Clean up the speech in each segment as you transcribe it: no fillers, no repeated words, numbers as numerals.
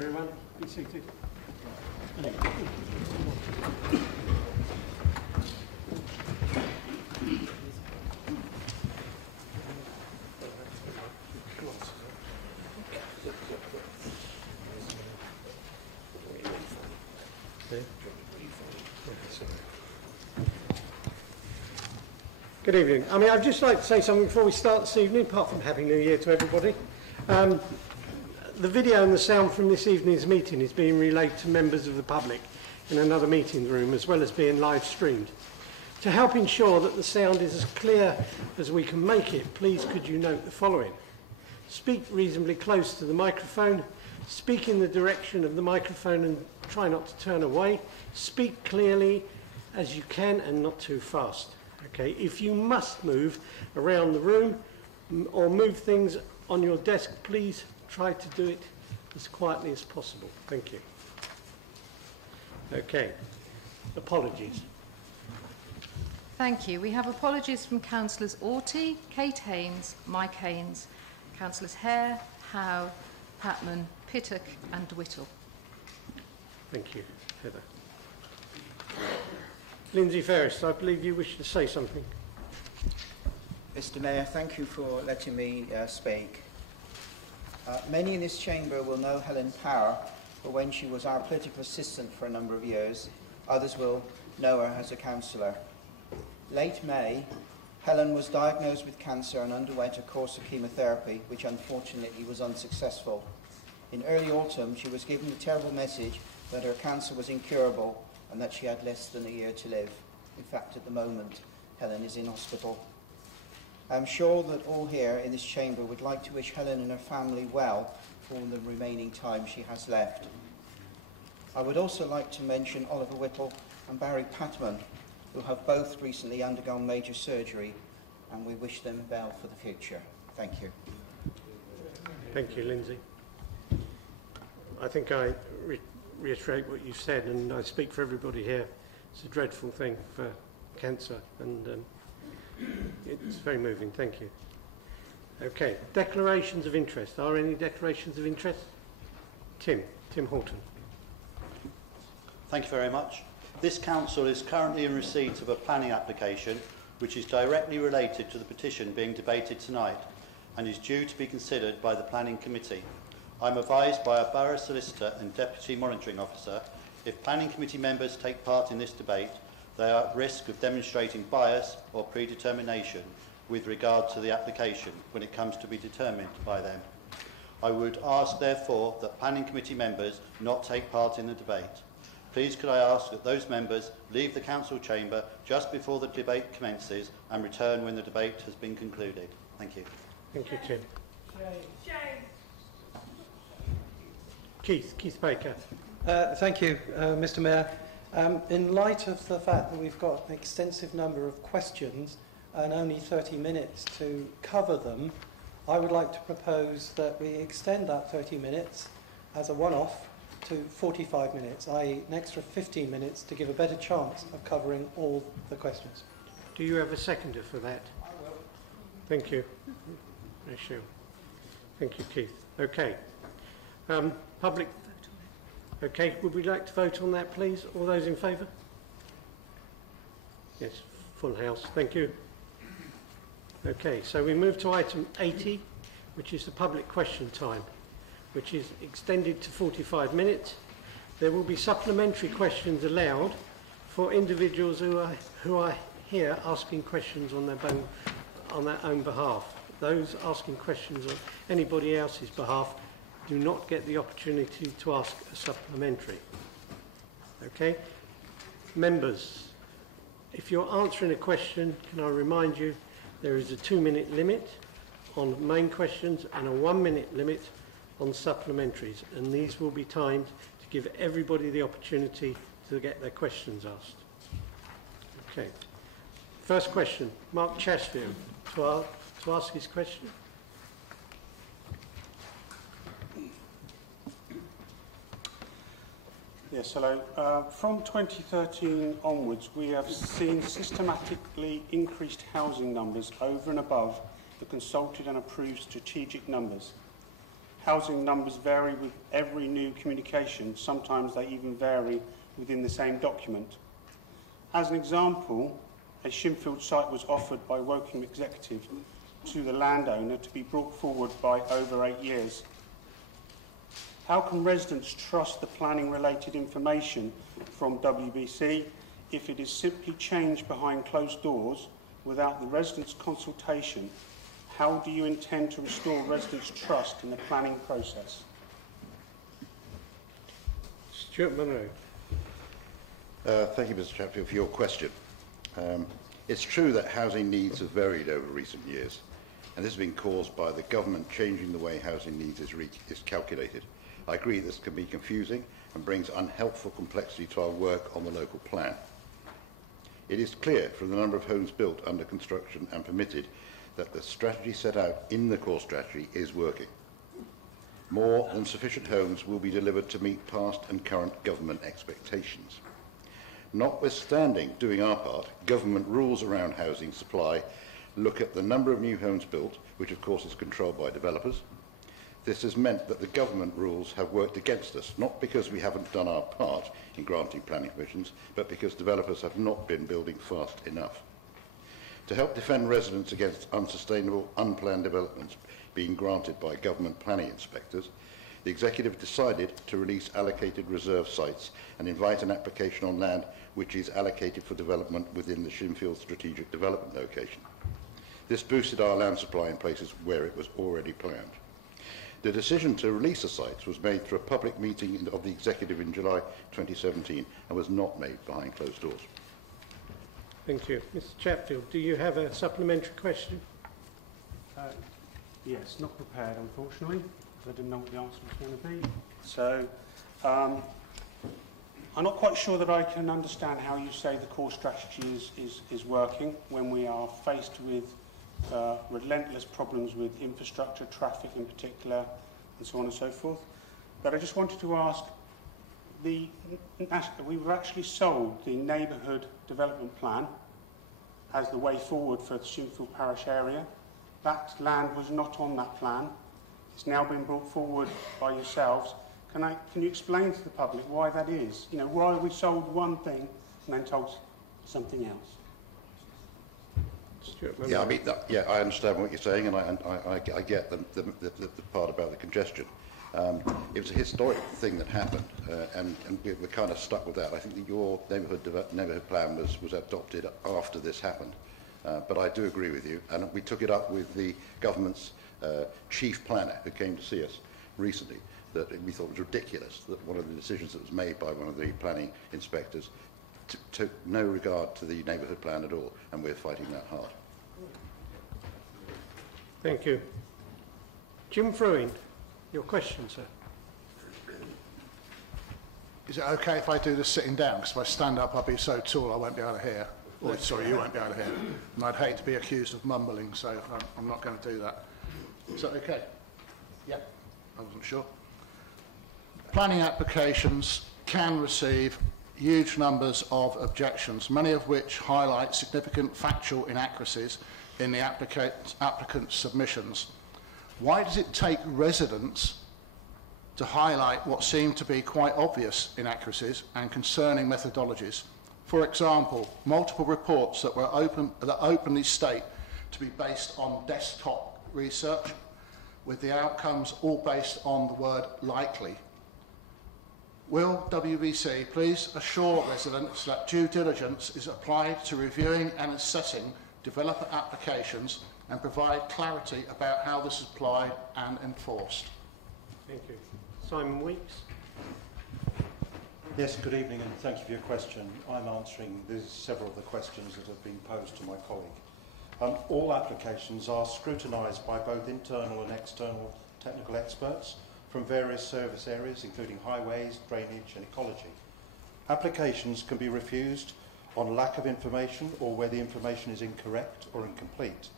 everyone. Be seated. Good evening. I'd just like to say something before we start this evening, apart from Happy New Year to everybody. The video and the sound from this evening's meeting is being relayed to members of the public in another meeting room, as well as being live streamed. To help ensure that the sound is as clear as we can make it, please could you note the following. Speak reasonably close to the microphone, speak in the direction of the microphone and try not to turn away, speak clearly as you can and not too fast. Okay, if you must move around the room or move things on your desk, please try to do it as quietly as possible. Thank you. Okay, apologies. Thank you. We have apologies from Councillors Orty, Kate Haynes, Mike Haynes, Councillors Hare, Howe, Patman, Pittock and Whittle. Thank you, Heather. Lindsay Ferris, I believe you wish to say something. Mr. Mayor, thank you for letting me speak. Many in this chamber will know Helen Power for when she was our political assistant for a number of years. Others will know her as a councillor. Late May, Helen was diagnosed with cancer and underwent a course of chemotherapy, which unfortunately was unsuccessful. In early autumn, she was given the terrible message that her cancer was incurable and that she had less than a year to live. In fact, at the moment, Helen is in hospital. I'm sure that all here in this chamber would like to wish Helen and her family well for all the remaining time she has left. I would also like to mention Oliver Whittle and Barry Patman, who have both recently undergone major surgery, and we wish them well for the future. Thank you. Thank you, Lindsay. I think I reiterate what you said, and I speak for everybody here. It's a dreadful thing for cancer, and it's very moving. Thank you. Okay, declarations of interest. Are any declarations of interest? Tim Horton. Thank you very much. This council is currently in receipt of a planning application which is directly related to the petition being debated tonight and is due to be considered by the Planning Committee. I'm advised by a Borough Solicitor and Deputy Monitoring Officer if Planning Committee members take part in this debate, they are at risk of demonstrating bias or predetermination with regard to the application when it comes to be determined by them. I would ask, therefore, that Planning Committee members not take part in the debate. Please could I ask that those members leave the Council chamber just before the debate commences and return when the debate has been concluded. Thank you. Thank you, Tim. Keith Baker. Thank you, Mr. Mayor. In light of the fact that we've got an extensive number of questions and only 30 minutes to cover them, I would like to propose that we extend that 30 minutes as a one-off to 45 minutes, i.e. an extra 15 minutes to give a better chance of covering all the questions. Do you have a seconder for that? I will. Thank you. Thank you, Keith. Okay. Public. Okay, would we like to vote on that, please? All those in favour? Yes, full house. Thank you. Okay, so we move to item 80, which is the public question time, which is extended to 45 minutes. There will be supplementary questions allowed for individuals who are here asking questions on their own behalf. Those asking questions on anybody else's behalf do not get the opportunity to ask a supplementary. Okay? Members, if you're answering a question, can I remind you there is a 2-minute limit on main questions and a 1-minute limit on supplementaries, and these will be timed to give everybody the opportunity to get their questions asked. Okay. First question, Mark Chasfield, to ask his question. Yes, hello. From 2013 onwards, we have seen systematically increased housing numbers over and above the consulted and approved strategic numbers. housing numbers vary with every new communication. Sometimes they even vary within the same document. As an example, a Shinfield site was offered by Woking Executive to the landowner to be brought forward by over 8 years. How can residents trust the planning-related information from WBC if it is simply changed behind closed doors without the residents' consultation? How do you intend to restore residents' trust in the planning process? Stuart Munro. Thank you, Mr. Chatfield, for your question. It's true that housing needs have varied over recent years, and this has been caused by the government changing the way housing needs is calculated. I agree this can be confusing and brings unhelpful complexity to our work on the local plan. It is clear from the number of homes built, under construction and permitted that the strategy set out in the core strategy is working. More than sufficient homes will be delivered to meet past and current government expectations. Notwithstanding doing our part, government rules around housing supply look at the number of new homes built, which of course is controlled by developers. This has meant that the government rules have worked against us, not because we haven't done our part in granting planning permissions, but because developers have not been building fast enough. To help defend residents against unsustainable, unplanned developments being granted by government planning inspectors, the Executive decided to release allocated reserve sites and invite an application on land which is allocated for development within the Shinfield Strategic Development location. This boosted our land supply in places where it was already planned. The decision to release the sites was made through a public meeting of the Executive in July 2017 and was not made behind closed doors. Thank you. Mr. Chatfield, do you have a supplementary question? Yes, not prepared, unfortunately, because I didn't know what the answer was going to be. So, I'm not quite sure that I can understand how you say the core strategy is working when we are faced with relentless problems with infrastructure, traffic in particular, and so on and so forth. But I just wanted to ask, we've actually sold the neighbourhood development plan as the way forward for the Shinfield Parish area. That land was not on that plan. It's now been brought forward by yourselves. Can you explain to the public why that is? You know, why we sold one thing and then told something else? Yeah, I mean, I understand what you're saying, and I get the part about the congestion. It was a historic thing that happened, and we're kind of stuck with that. I think that your neighbourhood plan was adopted after this happened, but I do agree with you, and we took it up with the government's chief planner who came to see us recently, that we thought was ridiculous that one of the decisions that was made by one of the planning inspectors took no regard to the neighbourhood plan at all, and we're fighting that hard. Thank you. Jim Fruin, your question, sir. Is it okay if I do this sitting down? Because if I stand up, I'll be so tall I won't be able to hear. Or, sorry, you won't be able to hear. And I'd hate to be accused of mumbling, so I'm not going to do that. Is that okay? Yeah, I wasn't sure. Planning applications can receive huge numbers of objections, many of which highlight significant factual inaccuracies in the applicant's submissions. Why does it take residents to highlight what seem to be quite obvious inaccuracies and concerning methodologies? For example, multiple reports that openly state to be based on desktop research, with the outcomes all based on the word likely. Will WBC please assure residents that due diligence is applied to reviewing and assessing developer applications and provide clarity about how this is applied and enforced? Thank you. Simon Weeks. Yes, good evening, and thank you for your question. I'm answering several of the questions that have been posed to my colleague. All applications are scrutinised by both internal and external technical experts from various service areas, including highways, drainage and ecology. Applications can be refused on lack of information or where the information is incorrect or incomplete.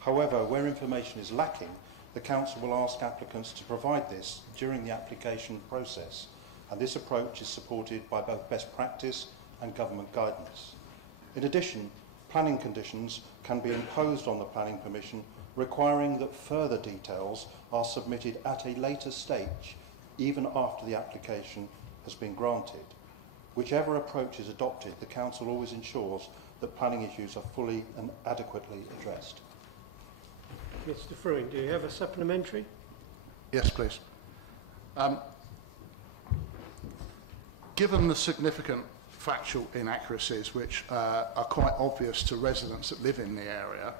However, where information is lacking, the Council will ask applicants to provide this during the application process, and this approach is supported by both best practice and government guidance. In addition, planning conditions can be imposed on the planning permission, requiring that further details are submitted at a later stage, even after the application has been granted. Whichever approach is adopted, the Council always ensures that planning issues are fully and adequately addressed. Mr. Fruin, do you have a supplementary? Yes, please. Given the significant factual inaccuracies which are quite obvious to residents that live in the area,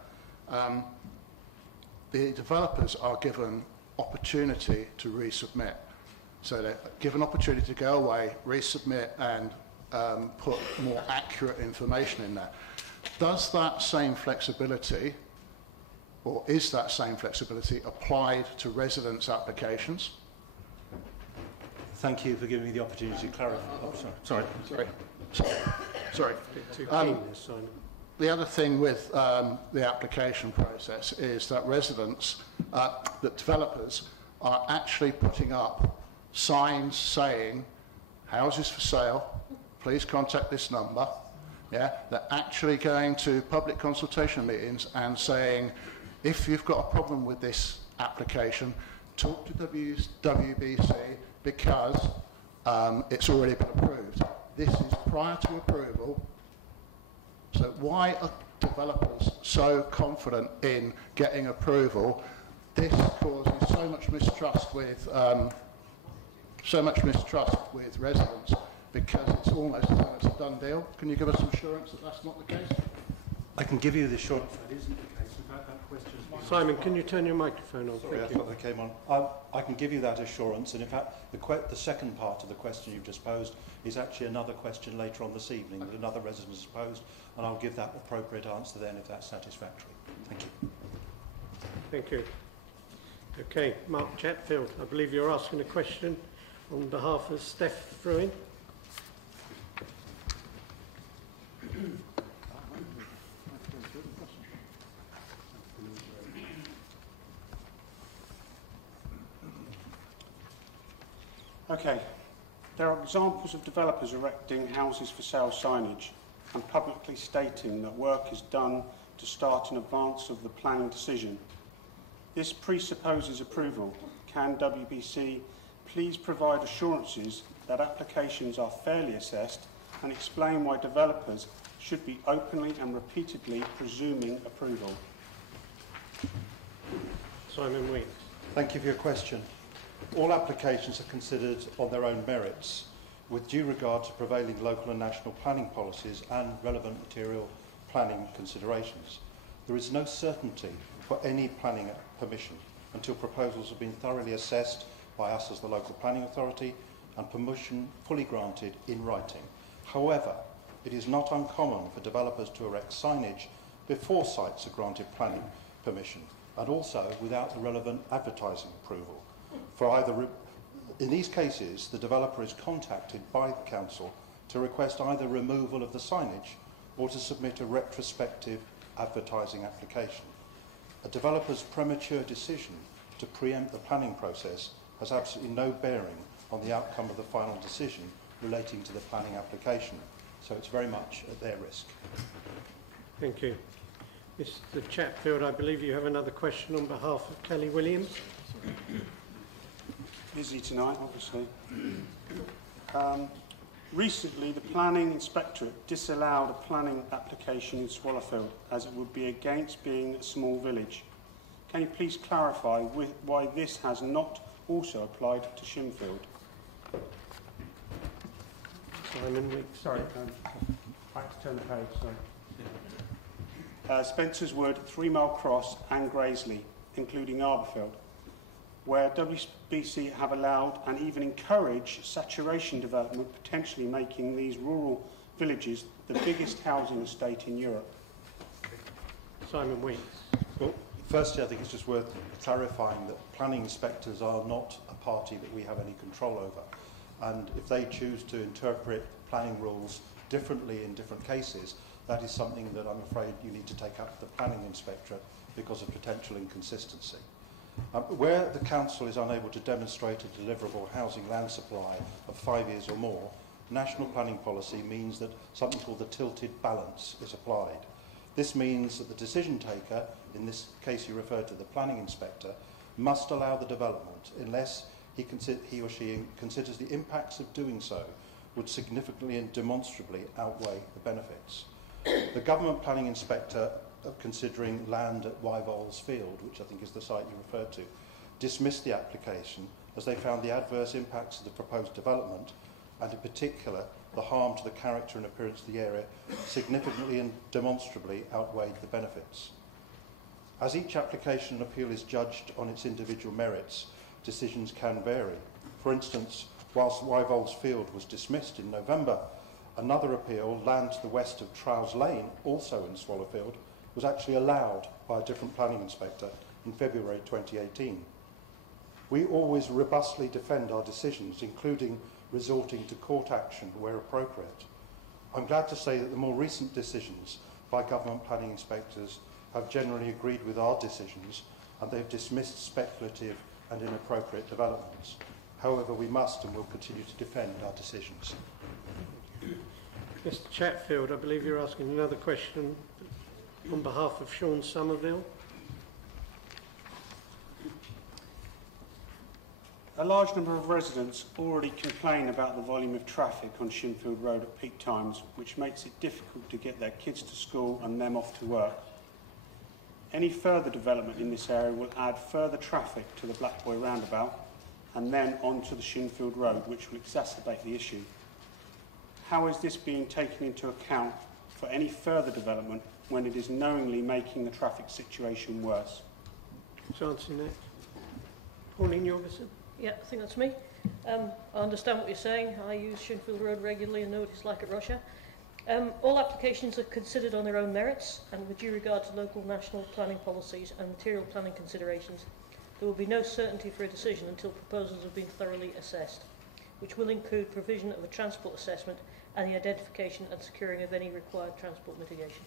the developers are given opportunity to resubmit. So they're given opportunity to go away, resubmit and put more accurate information in there. Does that same flexibility, or is that same flexibility applied to residents' applications? Thank you for giving me the opportunity to clarify. Oh, sorry. Sorry. Too keen this, Simon. The other thing with the application process is that residents, that developers are actually putting up signs saying, houses for sale, please contact this number. Yeah, they're actually going to public consultation meetings and saying, if you've got a problem with this application, talk to WBC because it's already been approved. This is prior to approval. So why are developers so confident in getting approval? This causes so much mistrust with residents because it's almost as though it's a done deal. Can you give us some assurance that that's not the case? I can give you the assurance that isn't the case. In fact, that question has been Simon, can you turn your microphone on? Sorry, I thought that came on. I can give you that assurance, and in fact, the second part of the question you've just posed is actually another question later on this evening that another resident has posed, and I'll give that appropriate answer then if that's satisfactory. Thank you. Thank you. Okay, Mark Chatfield, I believe you're asking a question on behalf of Steph Fruin. Okay, there are examples of developers erecting houses for sale signage and publicly stating that work is done to start in advance of the planning decision. This presupposes approval. Can WBC please provide assurances that applications are fairly assessed and explain why developers should be openly and repeatedly presuming approval? Simon Weeks. Thank you for your question. All applications are considered on their own merits, with due regard to prevailing local and national planning policies and relevant material planning considerations. There is no certainty for any planning permission until proposals have been thoroughly assessed by us as the local planning authority and permission fully granted in writing. However, it is not uncommon for developers to erect signage before sites are granted planning permission, and also without the relevant advertising approval. In these cases, the developer is contacted by the council to request either removal of the signage or to submit a retrospective advertising application. A developer's premature decision to preempt the planning process has absolutely no bearing on the outcome of the final decision relating to the planning application, so it's very much at their risk. Thank you. Mr. Chatfield, I believe you have another question on behalf of Kelly Williams. Busy tonight, obviously. Recently, the Planning Inspectorate disallowed a planning application in Swallowfield as it would be against being a small village. Can you please clarify why this has not also applied to Shimfield? Simon Weeks. Sorry, I have to turn the page, sorry. Spencer's Wood, 3 Mile Cross and Graiseley, including Arborfield, where WBC have allowed and even encouraged saturation development, potentially making these rural villages the biggest housing estate in Europe. Simon Weeks. Well, firstly, I think it's just worth clarifying that planning inspectors are not a party that we have any control over. And if they choose to interpret planning rules differently in different cases, that is something that I'm afraid you need to take up with the planning inspectorate because of potential inconsistency. Where the council is unable to demonstrate a deliverable housing land supply of 5 years or more, national planning policy means that something called the tilted balance is applied. This means that the decision taker, in this case you referred to the planning inspector, must allow the development unless he or she considers the impacts of doing so would significantly and demonstrably outweigh the benefits. The government planning inspector, considering land at Wyvol's Field, which I think is the site you referred to, dismissed the application as they found the adverse impacts of the proposed development, and in particular the harm to the character and appearance of the area, significantly and demonstrably outweighed the benefits. As each application and appeal is judged on its individual merits, decisions can vary. For instance, whilst Wyvol's Field was dismissed in November, another appeal, land to the west of Trowse Lane, also in Swallowfield, was actually allowed by a different planning inspector in February 2018. We always robustly defend our decisions, including resorting to court action where appropriate. I'm glad to say that the more recent decisions by government planning inspectors have generally agreed with our decisions, and they've dismissed speculative and inappropriate developments. However, we must and will continue to defend our decisions. Mr Chatfield, I believe you're asking another question on behalf of Sean Somerville. A large number of residents already complain about the volume of traffic on Shinfield Road at peak times, which makes it difficult to get their kids to school and them off to work. Any further development in this area will add further traffic to the Black Boy roundabout and then onto the Shinfield Road, which will exacerbate the issue. How is this being taken into account for any further development when it is knowingly making the traffic situation worse? Who's answering that? Pauline Jorgensen? Yeah, I think that's me. I understand what you're saying. I use Shinfield Road regularly and know what it's like at Russia. All applications are considered on their own merits and with due regard to local national planning policies and material planning considerations. There will be no certainty for a decision until proposals have been thoroughly assessed, which will include provision of a transport assessment and the identification and securing of any required transport mitigation.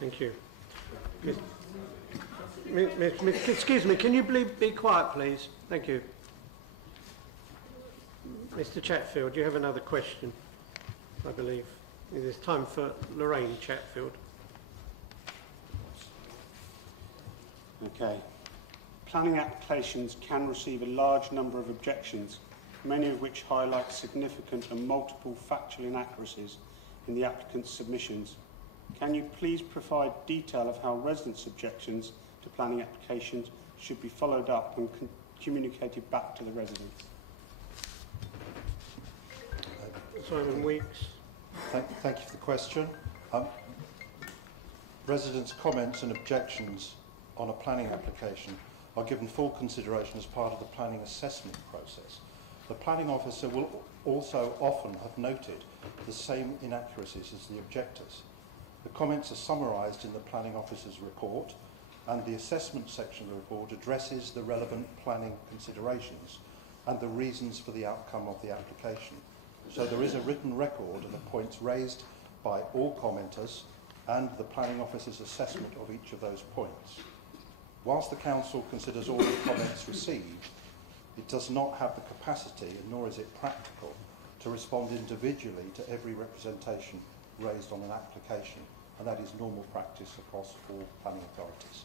Thank you. Excuse me, can you be quiet, please? Thank you. Mr Chatfield, you have another question, I believe. It is time for Lorraine Chatfield. Okay. Planning applications can receive a large number of objections, many of which highlight significant and multiple factual inaccuracies in the applicant's submissions. Can you please provide detail of how residents' objections to planning applications should be followed up and communicated back to the residents? Simon Weeks. Thank you for the question. Residents' comments and objections on a planning application are given full consideration as part of the planning assessment process. The planning officer will also often have noted the same inaccuracies as the objectors. The comments are summarised in the planning officer's report, and the assessment section of the report addresses the relevant planning considerations and the reasons for the outcome of the application. So there is a written record of the points raised by all commenters and the planning officer's assessment of each of those points. Whilst the council considers all the comments received, it does not have the capacity, and nor is it practical, to respond individually to every representation raised on an application, and that is normal practice across all planning authorities.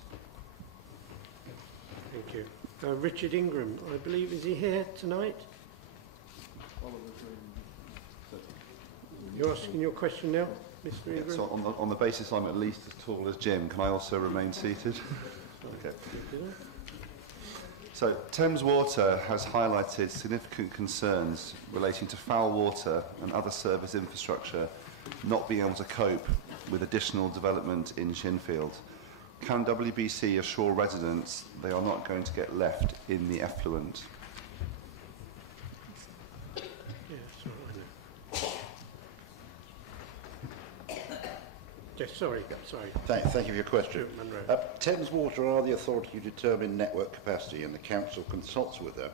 Thank you. Richard Ingram, I believe, is he here tonight? You're asking your question now, Mr. Ingram? So on the basis I'm at least as tall as Jim, can I also remain seated? Okay. So Thames Water has highlighted significant concerns relating to foul water and other service infrastructure not being able to cope with additional development in Shinfield. Can WBC assure residents they are not going to get left in the effluent? Yes, sorry. Thank you for your question. Thames Water are the authority to determine network capacity, and the council consults with them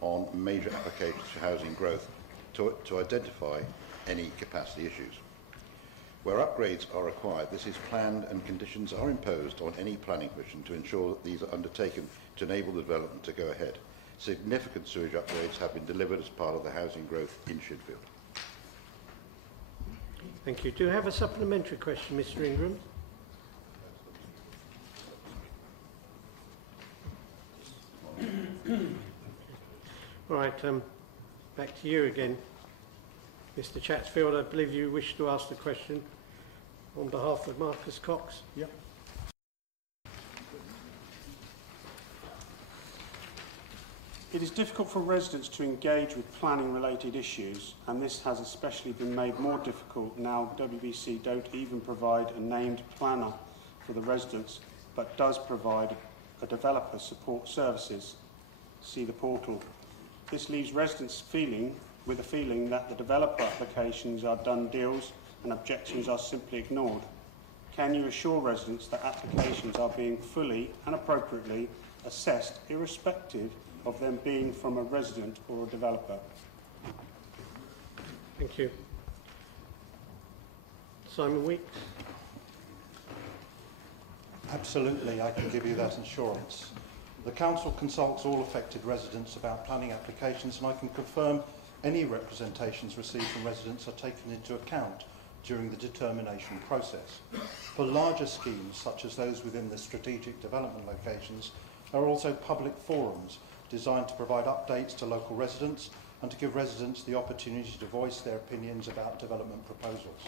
on major applications for housing growth to identify any capacity issues. Where upgrades are required, this is planned and conditions are imposed on any planning permission to ensure that these are undertaken to enable the development to go ahead. Significant sewage upgrades have been delivered as part of the housing growth in Shinfield. Thank you. Do you have a supplementary question, Mr. Ingram? All right, back to you again. Mr. Chatsfield, I believe you wish to ask the question on behalf of Marcus Cox. Yep. It is difficult for residents to engage with planning-related issues, and this has especially been made more difficult now WBC don't even provide a named planner for the residents, but does provide a developer support services. See the portal. This leaves residents with a feeling that the developer applications are done deals and objections are simply ignored. Can you assure residents that applications are being fully and appropriately assessed, irrespective of them being from a resident or a developer? Thank you. Simon Weeks. Absolutely, I can give you that assurance. The Council consults all affected residents about planning applications, and I can confirm any representations received from residents are taken into account during the determination process. For larger schemes, such as those within the strategic development locations, there are also public forums designed to provide updates to local residents and to give residents the opportunity to voice their opinions about development proposals.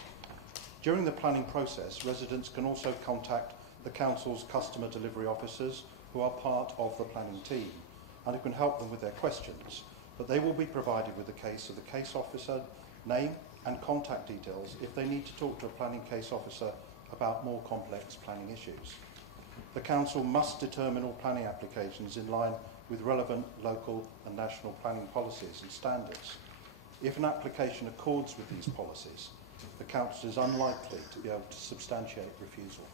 During the planning process, residents can also contact the Council's customer delivery officers, who are part of the planning team, and who can help them with their questions, but they will be provided with the case of the case officer, name and contact details if they need to talk to a planning case officer about more complex planning issues. The Council must determine all planning applications in line with relevant local and national planning policies and standards. If an application accords with these policies, the Council is unlikely to be able to substantiate refusal.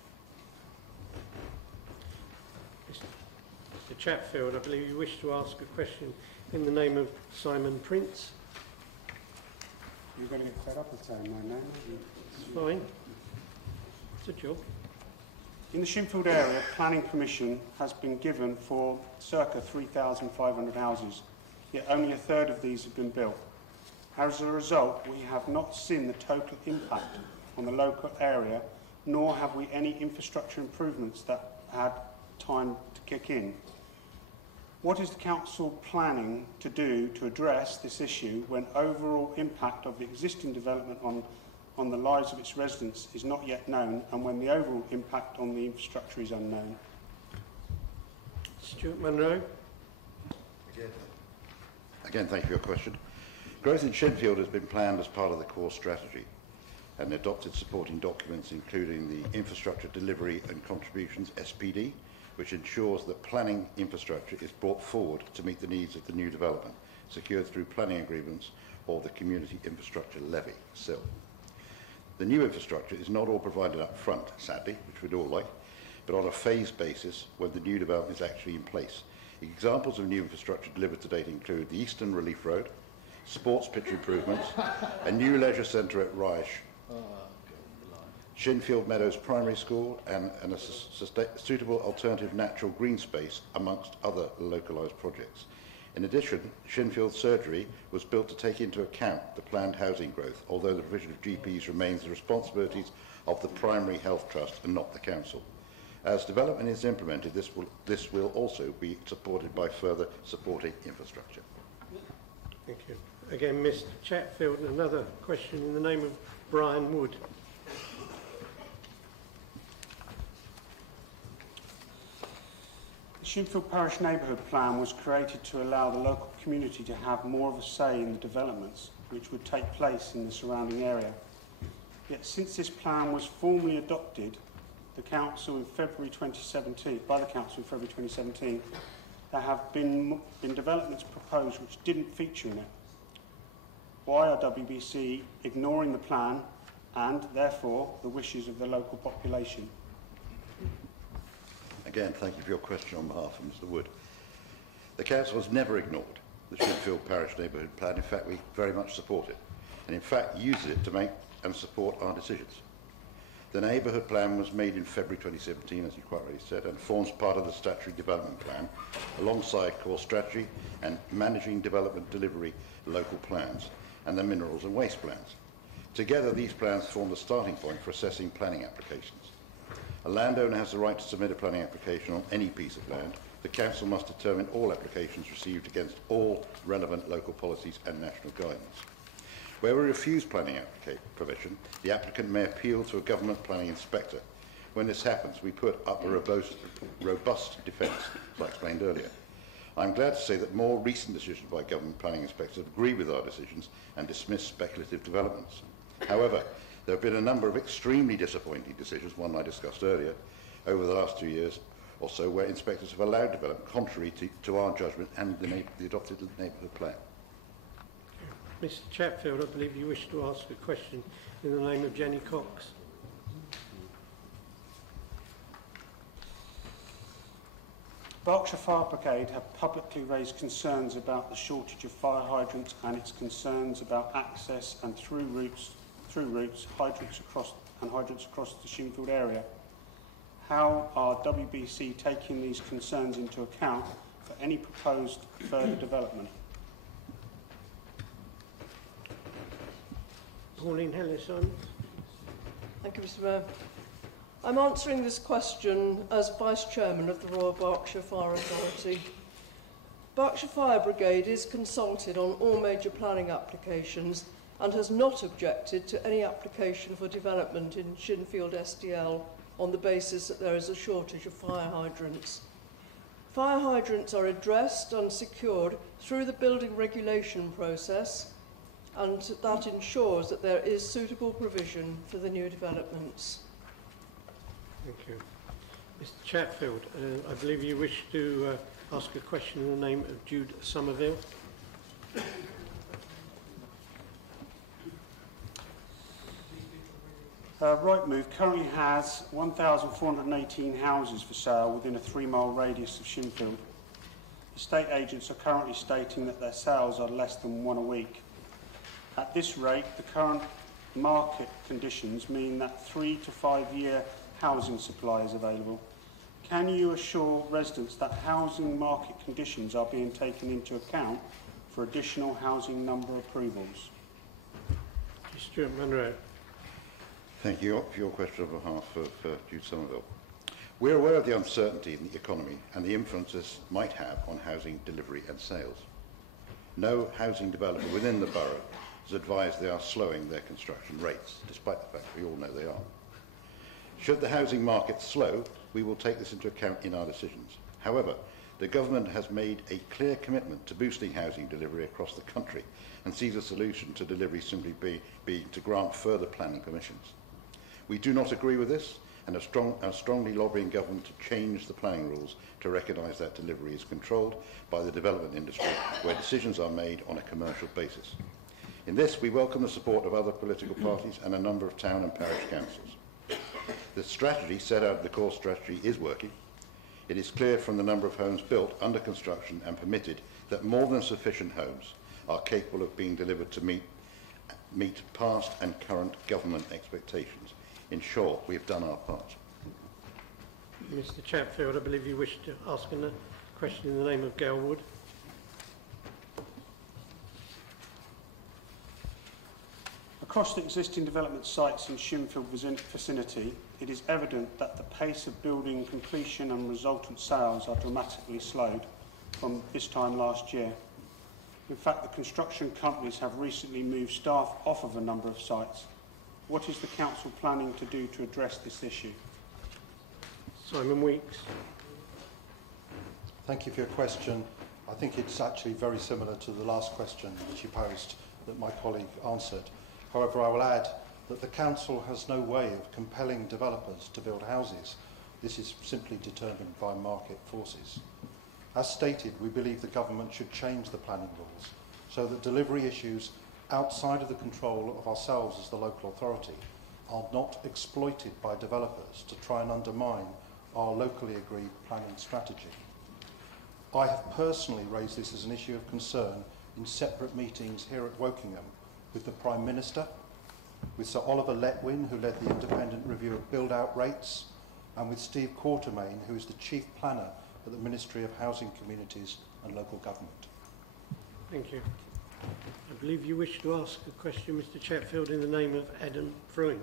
Mr. Chatfield, I believe you wish to ask a question in the name of Simon Prince. You're going to get fed up with saying my name. It's fine. It's a job. In the Shinfield area, planning permission has been given for circa 3,500 houses, yet only a third of these have been built. As a result, we have not seen the total impact on the local area, nor have we any infrastructure improvements that had time to kick in. What is the Council planning to do to address this issue when overall impact of the existing development on the lives of its residents is not yet known, and when the overall impact on the infrastructure is unknown? Stuart Munro. Again, thank you for your question. Growth in Shinfield has been planned as part of the core strategy and adopted supporting documents including the Infrastructure Delivery and Contributions SPD, which ensures that planning infrastructure is brought forward to meet the needs of the new development, secured through planning agreements or the Community Infrastructure Levy, CIL. The new infrastructure is not all provided up front, sadly, which we'd all like, but on a phased basis when the new development is actually in place. Examples of new infrastructure delivered to date include the Eastern Relief Road, sports pitch improvements, a new leisure centre at Reich, Shinfield Meadows Primary School, and a suitable alternative natural green space, amongst other localised projects. In addition, Shinfield Surgery was built to take into account the planned housing growth, although the provision of GPs remains the responsibilities of the Primary Health Trust and not the Council. As development is implemented, this will also be supported by further supporting infrastructure. Thank you. Again, Mr. Chatfield, another question in the name of Brian Wood. The Shinfield Parish Neighbourhood Plan was created to allow the local community to have more of a say in the developments which would take place in the surrounding area. Yet since this plan was formally adopted by the Council in February 2017, there have been developments proposed which didn't feature in it. Why are WBC ignoring the plan and, therefore, the wishes of the local population? Again, thank you for your question on behalf of Mr Wood. The Council has never ignored the Shinfield Parish Neighbourhood Plan. In fact, we very much support it, and in fact uses it to make and support our decisions. The Neighbourhood Plan was made in February 2017, as you quite rightly said, and forms part of the Statutory Development Plan, alongside core strategy and managing development delivery local plans, and the minerals and waste plans. Together, these plans form the starting point for assessing planning applications. A landowner has the right to submit a planning application on any piece of land. The Council must determine all applications received against all relevant local policies and national guidance. Where we refuse planning provision, the applicant may appeal to a government planning inspector. When this happens, we put up a robust defence, as I explained earlier. I'm glad to say that more recent decisions by government planning inspectors agree with our decisions and dismiss speculative developments. However, there have been a number of extremely disappointing decisions, one I discussed earlier, over the last 2 years or so, where inspectors have allowed development contrary to our judgment and the adopted neighbourhood plan. Mr Chatfield, I believe you wish to ask a question in the name of Jenny Cox. Berkshire Fire Brigade have publicly raised concerns about the shortage of fire hydrants and its concerns about access and through routes, hydrants across the Shinfield area. How are WBC taking these concerns into account for any proposed further development? Pauline Hellis-Simons. Thank you, Mr Mayor. I'm answering this question as Vice Chairman of the Royal Berkshire Fire Authority. Berkshire Fire Brigade is consulted on all major planning applications and has not objected to any application for development in Shinfield SDL on the basis that there is a shortage of fire hydrants. Fire hydrants are addressed and secured through the building regulation process, and that ensures that there is suitable provision for the new developments. Thank you. Mr Chatfield, I believe you wish to ask a question in the name of Jude Somerville. Rightmove currently has 1,418 houses for sale within a 3-mile radius of Shinfield. Estate agents are currently stating that their sales are less than 1 a week. At this rate, the current market conditions mean that 3 to 5 year housing supply is available. Can you assure residents that housing market conditions are being taken into account for additional housing number approvals? Stuart Munro. Thank you for your question on behalf of Jude Somerville. We're aware of the uncertainty in the economy and the influence this might have on housing delivery and sales. No housing developer within the borough has advised they are slowing their construction rates, despite the fact we all know they are. Should the housing market slow, we will take this into account in our decisions. However, the government has made a clear commitment to boosting housing delivery across the country and sees a solution to delivery simply being to grant further planning permissions. We do not agree with this and are strongly lobbying government to change the planning rules to recognise that delivery is controlled by the development industry where decisions are made on a commercial basis. In this, we welcome the support of other political parties and a number of town and parish councils. The strategy set out in the core strategy is working. It is clear from the number of homes built, under construction and permitted that more than sufficient homes are capable of being delivered to meet past and current government expectations. In short, we have done our part. Mr Chatfield, I believe you wish to ask a question in the name of Gail Wood. Across the existing development sites in Shinfield vicinity, it is evident that the pace of building completion and resultant sales are dramatically slowed from this time last year. In fact, the construction companies have recently moved staff off of a number of sites. What is the council planning to do to address this issue? Simon Weeks. Thank you for your question. I think it's actually very similar to the last question that you posed that my colleague answered. However, I will add that the council has no way of compelling developers to build houses. This is simply determined by market forces. As stated, we believe the government should change the planning rules so that delivery issues outside of the control of ourselves as the local authority are not exploited by developers to try and undermine our locally agreed planning strategy. I have personally raised this as an issue of concern in separate meetings here at Wokingham with the Prime Minister, with Sir Oliver Letwin, who led the independent review of build-out rates, and with Steve Quartermain, who is the Chief Planner at the Ministry of Housing, Communities and Local Government. Thank you. I believe you wish to ask a question, Mr. Chatfield, in the name of Adam Freund.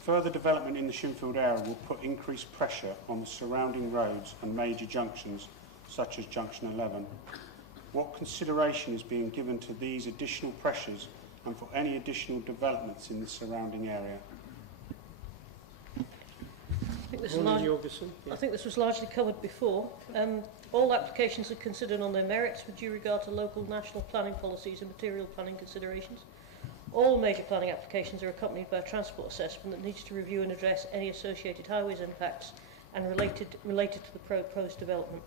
Further development in the Shinfield area will put increased pressure on the surrounding roads and major junctions, such as Junction 11. What consideration is being given to these additional pressures and for any additional developments in the surrounding area? I think this was largely covered before. All applications are considered on their merits with due regard to local national planning policies and material planning considerations. All major planning applications are accompanied by a transport assessment that needs to review and address any associated highways impacts and related to the proposed development.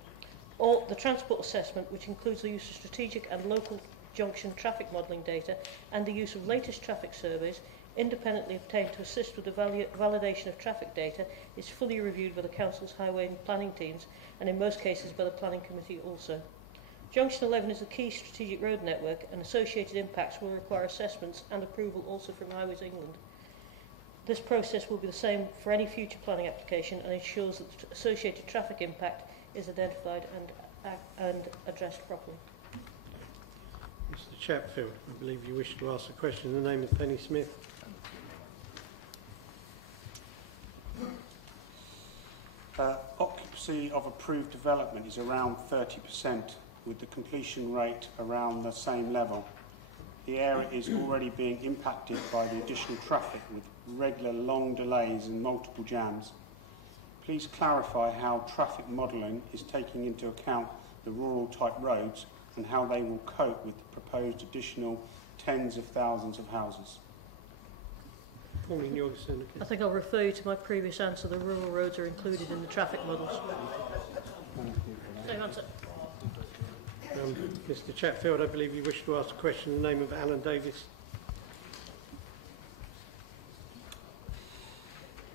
The transport assessment, which includes the use of strategic and local junction traffic modelling data and the use of latest traffic surveys, independently obtained to assist with the validation of traffic data, is fully reviewed by the Council's highway and planning teams and in most cases by the Planning Committee also. Junction 11 is a key strategic road network and associated impacts will require assessments and approval also from Highways England. This process will be the same for any future planning application and ensures that the associated traffic impact is identified and addressed properly. Mr. Chatfield, I believe you wish to ask a question in the name of Penny Smith. Occupancy of approved development is around 30%, with the completion rate around the same level. The area is already being impacted by the additional traffic with regular long delays and multiple jams. Please clarify how traffic modelling is taking into account the rural type roads and how they will cope with the proposed additional tens of thousands of houses. I think I'll refer you to my previous answer. The rural roads are included in the traffic models. Same answer. Mr. Chatfield, I believe you wish to ask a question in the name of Alan Davis.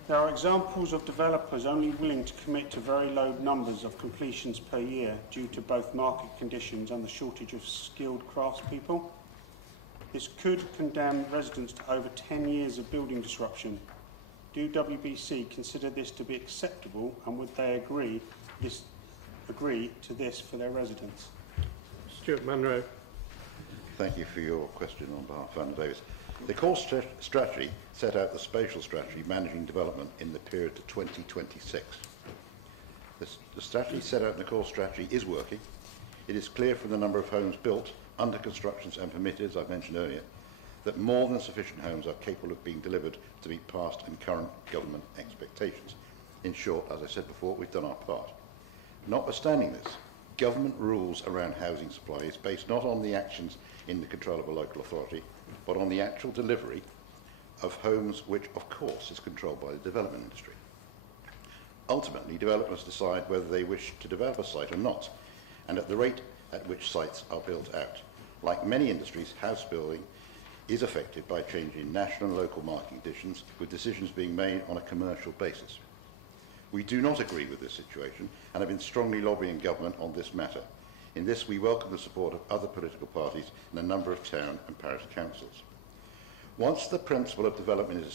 There are examples of developers only willing to commit to very low numbers of completions per year due to both market conditions and the shortage of skilled craftspeople. This could condemn residents to over 10 years of building disruption. Do WBC consider this to be acceptable, and would they agree to this for their residents? Stuart Munro. Thank you for your question on behalf of Alan Davis. The core strategy set out the spatial strategy managing development in the period to 2026. The strategy set out in the core strategy is working. It is clear from the number of homes built, under constructions and permitted, as I mentioned earlier, that more than sufficient homes are capable of being delivered to meet past and current government expectations. In short, as I said before, we've done our part. Notwithstanding this, government rules around housing supply is based not on the actions in the control of a local authority, but on the actual delivery of homes, which, of course, is controlled by the development industry. Ultimately, developers decide whether they wish to develop a site or not, and at the rate at which sites are built out. Like many industries, house building is affected by changing national and local market conditions, with decisions being made on a commercial basis. We do not agree with this situation and have been strongly lobbying government on this matter. In this, we welcome the support of other political parties and a number of town and parish councils. Once the principle of development is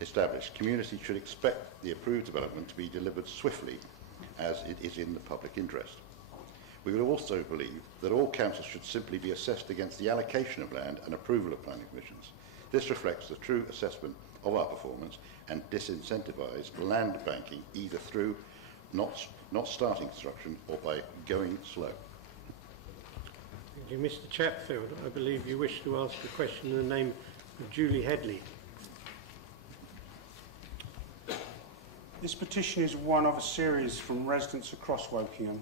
established, communities should expect the approved development to be delivered swiftly, as it is in the public interest. We would also believe that all councils should simply be assessed against the allocation of land and approval of planning permissions. This reflects the true assessment of our performance and disincentivise land banking either through not starting construction or by going slow. Thank you. Mr. Chatfield, I believe you wish to ask a question in the name of Julie Headley. This petition is one of a series from residents across Wokingham.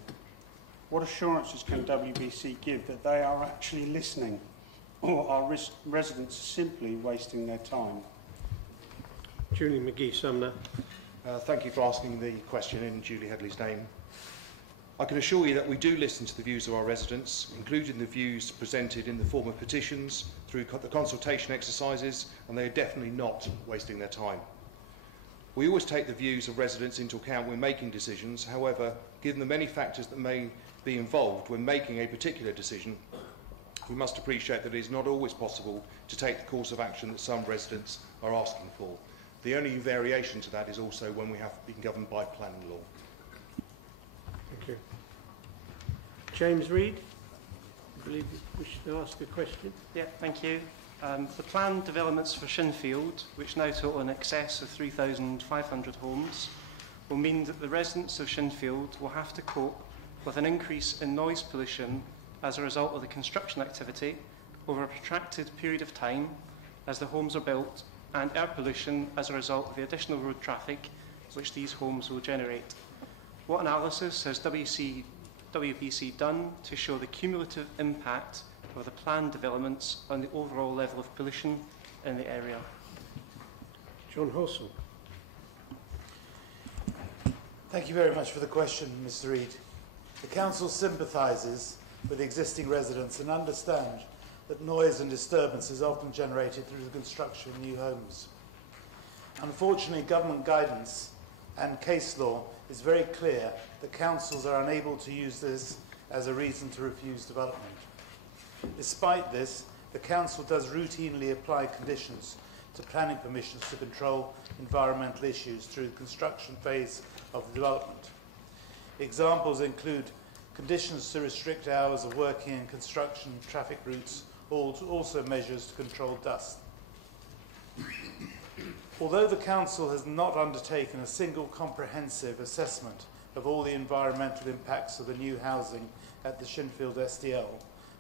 What assurances can WBC give that they are actually listening, or are residents simply wasting their time? Julie McGee-Sumner. Thank you for asking the question in Julie Headley's name. I can assure you that we do listen to the views of our residents, including the views presented in the form of petitions through the consultation exercises, and they are definitely not wasting their time. We always take the views of residents into account when making decisions. However, given the many factors that may be involved when making a particular decision, we must appreciate that it is not always possible to take the course of action that some residents are asking for. The only variation to that is also when we have been governed by planning law. Thank you. James Reid, I believe you wish to ask a question. Yeah, thank you. The planned developments for Shinfield, which now total in excess of 3,500 homes, will mean that the residents of Shinfield will have to cope with an increase in noise pollution as a result of the construction activity over a protracted period of time as the homes are built, and air pollution as a result of the additional road traffic which these homes will generate. What analysis has WBC done to show the cumulative impact of the planned developments on the overall level of pollution in the area? John Horsell. Thank you very much for the question, Mr. Reid. The Council sympathises with the existing residents and understands that noise and disturbance is often generated through the construction of new homes. Unfortunately, government guidance and case law is very clear that councils are unable to use this as a reason to refuse development. Despite this, the Council does routinely apply conditions to planning permissions to control environmental issues through the construction phase of the development. Examples include conditions to restrict hours of working and construction traffic routes, also measures to control dust. Although the Council has not undertaken a single comprehensive assessment of all the environmental impacts of the new housing at the Shinfield SDL,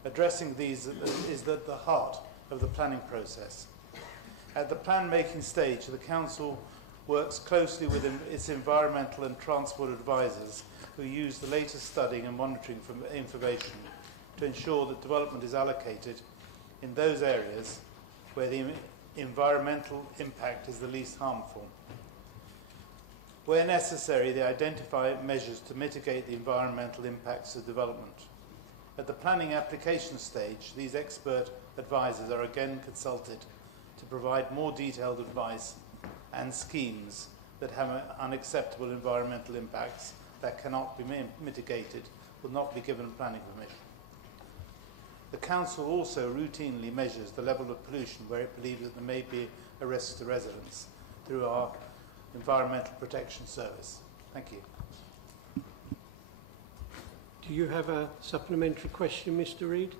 addressing these is at the heart of the planning process. At the plan-making stage, the Council works closely with its environmental and transport advisors who use the latest studying and monitoring information to ensure that development is allocated in those areas where the environmental impact is the least harmful. Where necessary, they identify measures to mitigate the environmental impacts of development. At the planning application stage, these expert advisors are again consulted to provide more detailed advice and schemes that have unacceptable environmental impacts that cannot be mitigated will not be given planning permission. The Council also routinely measures the level of pollution where it believes that there may be a risk to residents through our Environmental Protection Service. Thank you. Do you have a supplementary question, Mr. Reid?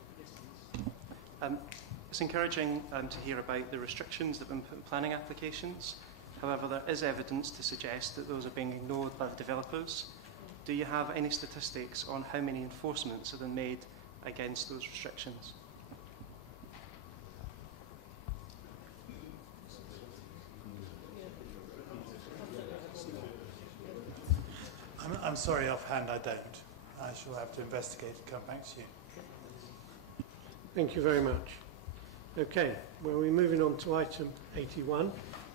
It's encouraging to hear about the restrictions that have been put in planning applications. However, there is evidence to suggest that those are being ignored by the developers. Do you have any statistics on how many enforcements have been made against those restrictions? I'm sorry, offhand I don't. I shall have to investigate and come back to you. Thank you very much. Okay, well, we're moving on to item 81.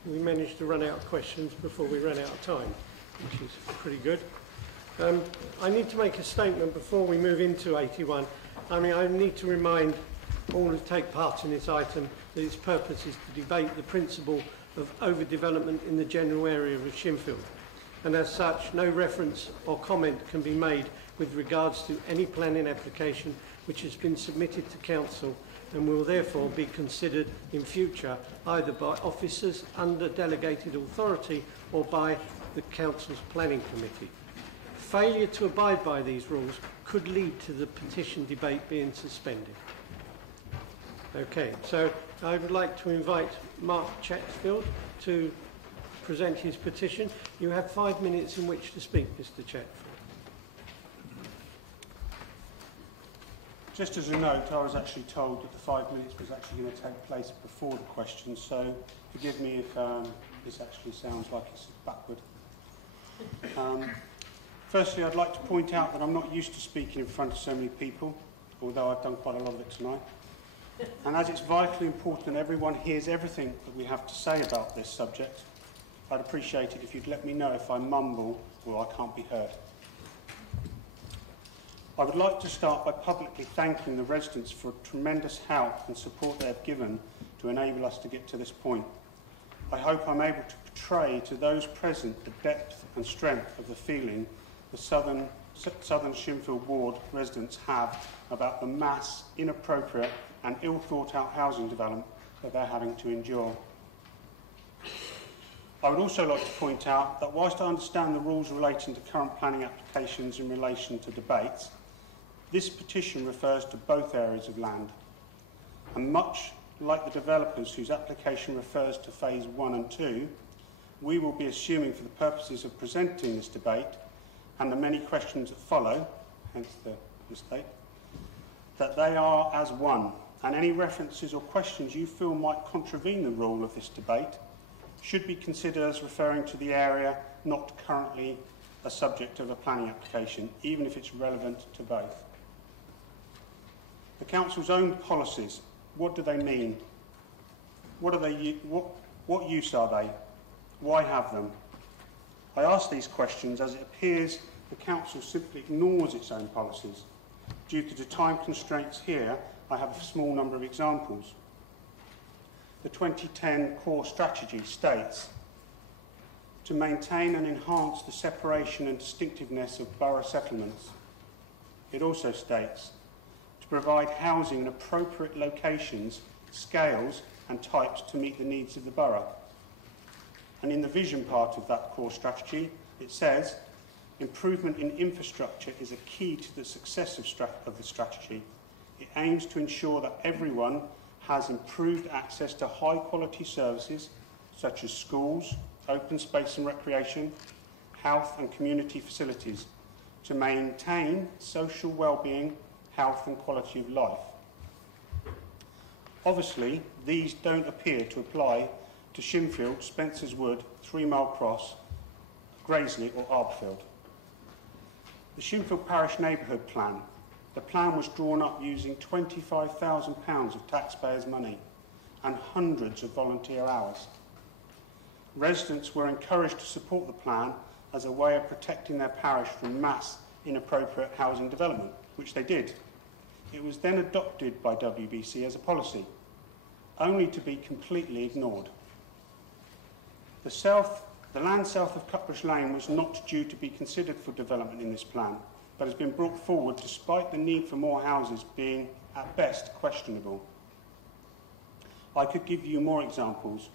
We managed to run out of questions before we ran out of time, which is pretty good. I need to make a statement before we move into 81. I need to remind all who take part in this item that its purpose is to debate the principle of overdevelopment in the general area of Shinfield. And as such, no reference or comment can be made with regards to any planning application which has been submitted to Council and will therefore be considered in future either by officers under delegated authority or by the Council's Planning Committee. Failure to abide by these rules could lead to the petition debate being suspended. Okay, so I would like to invite Mark Chatfield to present his petition. You have 5 minutes in which to speak, Mr. Chatfield. Just as a note, I was actually told that the 5 minutes was actually going to take place before the question, so forgive me if this actually sounds like it's backward. Firstly, I'd like to point out that I'm not used to speaking in front of so many people, although I've done quite a lot of it tonight. And as it's vitally important that everyone hears everything that we have to say about this subject, I'd appreciate it if you'd let me know if I mumble or I can't be heard. I would like to start by publicly thanking the residents for tremendous help and support they have given to enable us to get to this point. I hope I'm able to portray to those present the depth and strength of the feeling the Southern Shinfield Ward residents have about the mass, inappropriate and ill-thought-out housing development that they're having to endure. I would also like to point out that whilst I understand the rules relating to current planning applications in relation to debates, this petition refers to both areas of land. And much like the developers whose application refers to phase 1 and 2, we will be assuming for the purposes of presenting this debate and the many questions that follow, hence the mistake, that they are as one, and any references or questions you feel might contravene the rule of this debate should be considered as referring to the area not currently a subject of a planning application, even if it's relevant to both. The Council's own policies, what do they mean? What use are they? Why have them? I ask these questions as it appears the Council simply ignores its own policies. Due to the time constraints here, I have a small number of examples. The 2010 core strategy states to maintain and enhance the separation and distinctiveness of borough settlements. It also states to provide housing in appropriate locations, scales and types to meet the needs of the borough. And in the vision part of that core strategy, it says improvement in infrastructure is a key to the success of the strategy. It aims to ensure that everyone has improved access to high quality services such as schools, open space and recreation, health and community facilities to maintain social well-being, health and quality of life. Obviously, these don't appear to apply to Shinfield, Spencer's Wood, 3 Mile Cross, Graiseley or Arbfield. The Shinfield Parish Neighbourhood Plan. The plan was drawn up using £25,000 of taxpayers' money and hundreds of volunteer hours. Residents were encouraged to support the plan as a way of protecting their parish from mass inappropriate housing development, which they did. It was then adopted by WBC as a policy, only to be completely ignored. The land south of Cutbush Lane was not due to be considered for development in this plan, but has been brought forward despite the need for more houses being, at best, questionable. I could give you more examples,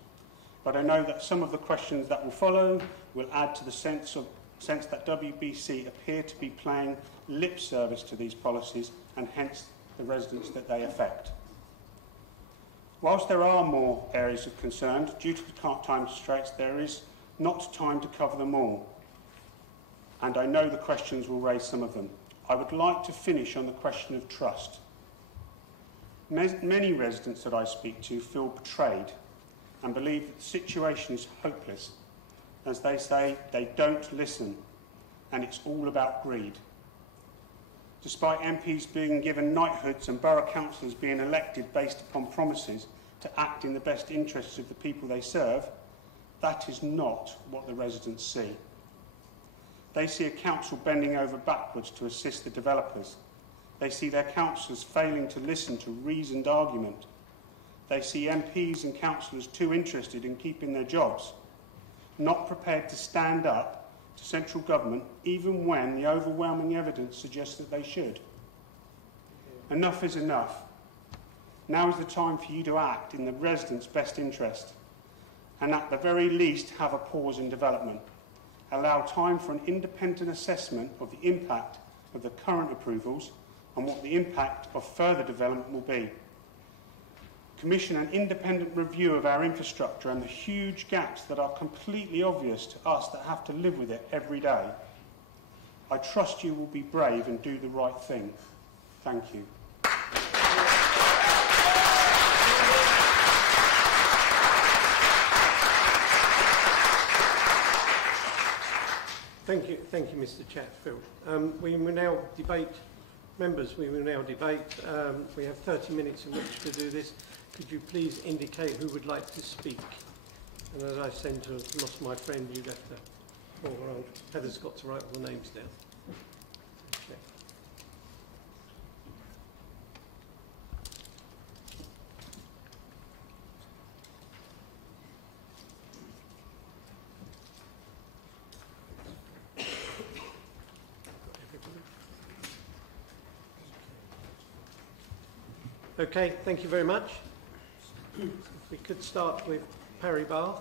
but I know that some of the questions that will follow will add to the sense that WBC appear to be paying lip service to these policies and hence the residents that they affect. Whilst there are more areas of concern, due to the time constraints, there is not time to cover them all. And I know the questions will raise some of them. I would like to finish on the question of trust. Many residents that I speak to feel betrayed and believe that the situation is hopeless. As they say, they don't listen, and it's all about greed. Despite MPs being given knighthoods and borough councillors being elected based upon promises to act in the best interests of the people they serve, that is not what the residents see. They see a council bending over backwards to assist the developers. They see their councillors failing to listen to reasoned argument. They see MPs and councillors too interested in keeping their jobs, not prepared to stand up to central government even when the overwhelming evidence suggests that they should. Enough is enough. Now is the time for you to act in the residents' best interest and at the very least have a pause in development. Allow time for an independent assessment of the impact of the current approvals and what the impact of further development will be. Commission an independent review of our infrastructure and the huge gaps that are completely obvious to us that have to live with it every day. I trust you will be brave and do the right thing. Thank you. Thank you, Mr. Chatfield. We will now debate. Members, we will now debate. We have 30 minutes in which to do this. Could you please indicate who would like to speak? And as I seem to have lost my friend, you left a poor old Heather's got to write all the names down. Okay. Okay, thank you very much. If we could start with Perry Bath.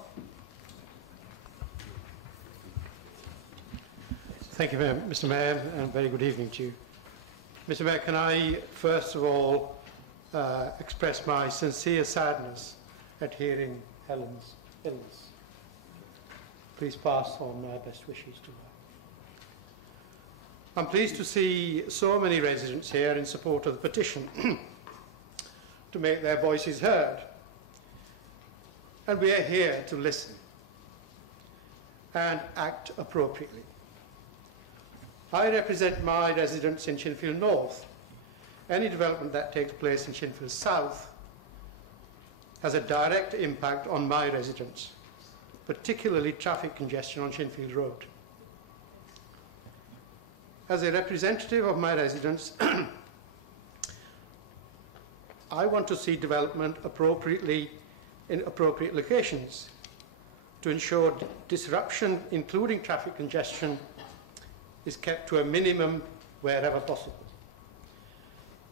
Thank you, Mr. Mayor, and very good evening to you. Mr. Mayor, can I first of all express my sincere sadness at hearing Helen's illness. Please pass on my best wishes to her. I'm pleased to see so many residents here in support of the petition to make their voices heard. And we are here to listen and act appropriately. I represent my residents in Shinfield North. Any development that takes place in Shinfield South has a direct impact on my residents, particularly traffic congestion on Shinfield Road. As a representative of my residents, I want to see development appropriately in appropriate locations to ensure disruption, including traffic congestion, is kept to a minimum wherever possible.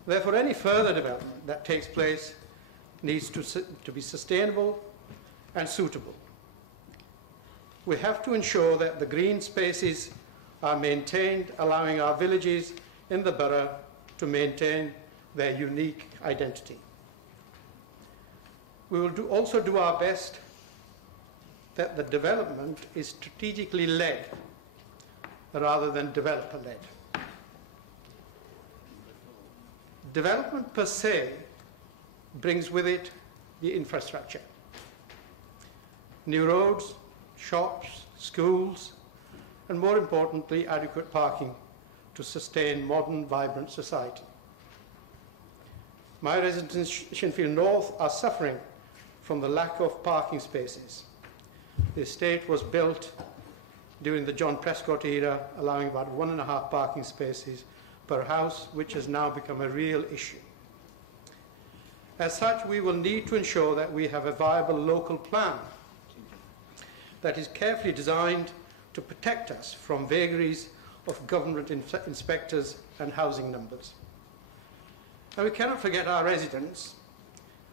Therefore, any further development that takes place needs to be sustainable and suitable. We have to ensure that the green spaces are maintained, allowing our villages in the borough to maintain their unique identity. We will also do our best that the development is strategically led rather than developer-led. Development per se brings with it the infrastructure. New roads, shops, schools, and more importantly, adequate parking to sustain modern, vibrant society. My residents in Shinfield North are suffering from the lack of parking spaces. The estate was built during the John Prescott era, allowing about 1.5 parking spaces per house, which has now become a real issue. As such, we will need to ensure that we have a viable local plan that is carefully designed to protect us from vagaries of government inspectors and housing numbers. And we cannot forget our residents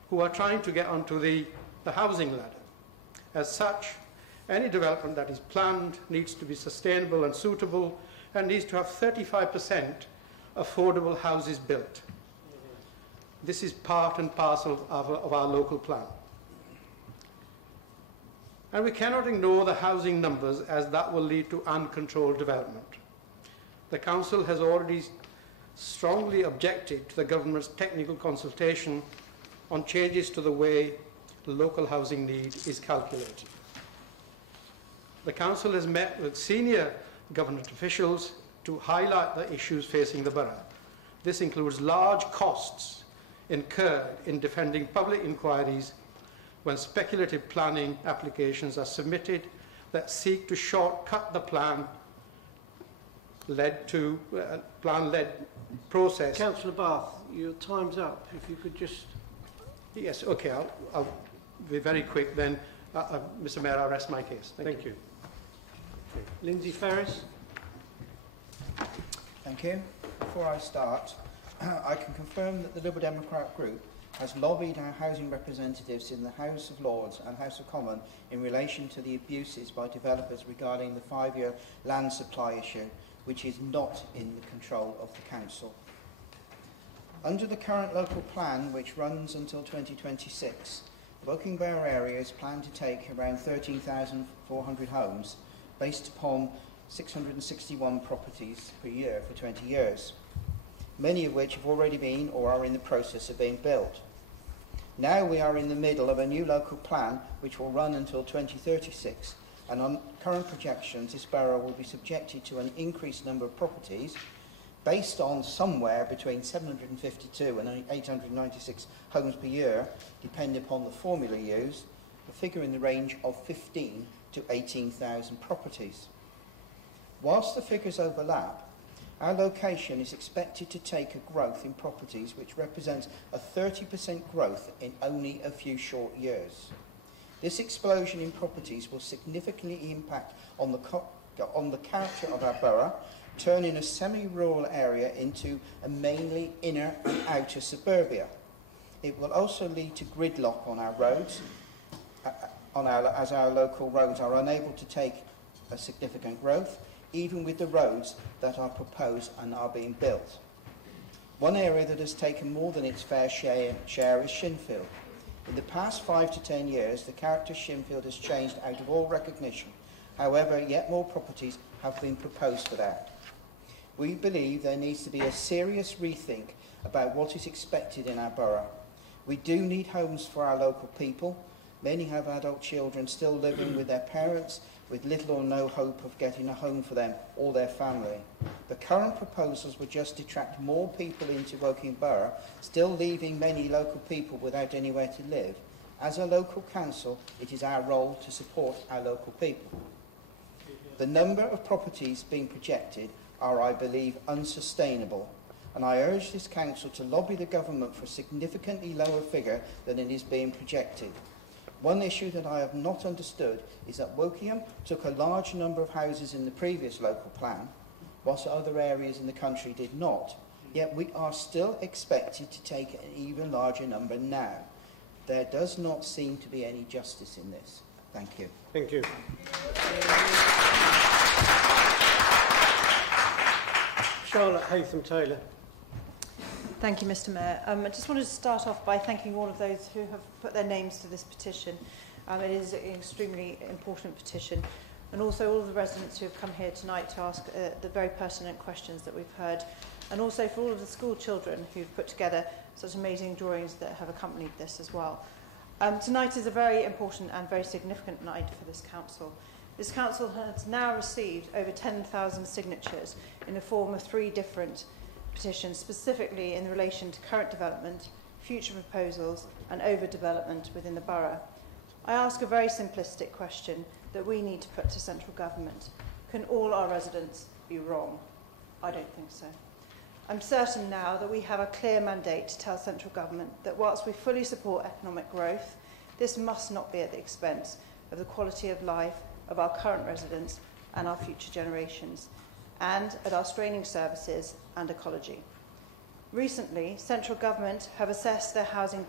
who are trying to get onto the housing ladder. As such, any development that is planned needs to be sustainable and suitable and needs to have 35% affordable houses built. This is part and parcel of our local plan. And we cannot ignore the housing numbers, as that will lead to uncontrolled development. The Council has already strongly objected to the Government's technical consultation on changes to the way local housing need is calculated. The Council has met with senior government officials to highlight the issues facing the borough. This includes large costs incurred in defending public inquiries when speculative planning applications are submitted that seek to shortcut the plan-led process. Councillor Bath, your time's up. If you could just... Yes, okay, I'll be very quick then. Mr. Mayor, I'll rest my case. Thank you. Okay. Lindsay Ferris. Thank you. Before I start, I can confirm that the Liberal Democrat group has lobbied our housing representatives in the House of Lords and House of Commons in relation to the abuses by developers regarding the 5-year land supply issue, which is not in the control of the Council. Under the current local plan, which runs until 2026, Woking Borough area is planned to take around 13,400 homes based upon 661 properties per year for 20 years, many of which have already been or are in the process of being built. Now we are in the middle of a new local plan which will run until 2036, and on current projections this borough will be subjected to an increased number of properties based on somewhere between 752 and 896 homes per year, depending upon the formula used, a figure in the range of 15 to 18,000 properties. Whilst the figures overlap, our location is expected to take a growth in properties which represents a 30% growth in only a few short years. This explosion in properties will significantly impact on the character of our borough, turning a semi-rural area into a mainly inner and outer suburbia. It will also lead to gridlock on our roads, as our local roads are unable to take a significant growth. even with the roads that are proposed and are being built. One area that has taken more than its fair share is Shinfield. In the past 5 to 10 years, the character of Shinfield has changed out of all recognition. However, yet more properties have been proposed for that. We believe there needs to be a serious rethink about what is expected in our borough. We do need homes for our local people. Many have adult children still living with their parents with little or no hope of getting a home for them or their family. The current proposals would just detract more people into Woking Borough, still leaving many local people without anywhere to live. As a local council, it is our role to support our local people. The number of properties being projected are, I believe, unsustainable, and I urge this council to lobby the government for a significantly lower figure than it is being projected. One issue that I have not understood is that Wokingham took a large number of houses in the previous local plan, whilst other areas in the country did not, yet we are still expected to take an even larger number now. There does not seem to be any justice in this. Thank you. Thank you. Charlotte Haytham-Taylor. Thank you, Mr. Mayor. I just wanted to start off by thanking all of those who have put their names to this petition. It is an extremely important petition, and also all of the residents who have come here tonight to ask the very pertinent questions that we've heard, and also for all of the school children who've put together such amazing drawings that have accompanied this as well. Tonight is a very important and very significant night for this council. This council has now received over 10,000 signatures in the form of 3 different petitions, specifically in relation to current development, future proposals and overdevelopment within the borough. I ask a very simplistic question that we need to put to central government. Can all our residents be wrong? I don't think so. I'm certain now that we have a clear mandate to tell central government that whilst we fully support economic growth, this must not be at the expense of the quality of life of our current residents and our future generations, and at our straining services and ecology. Recently, central government have assessed their housing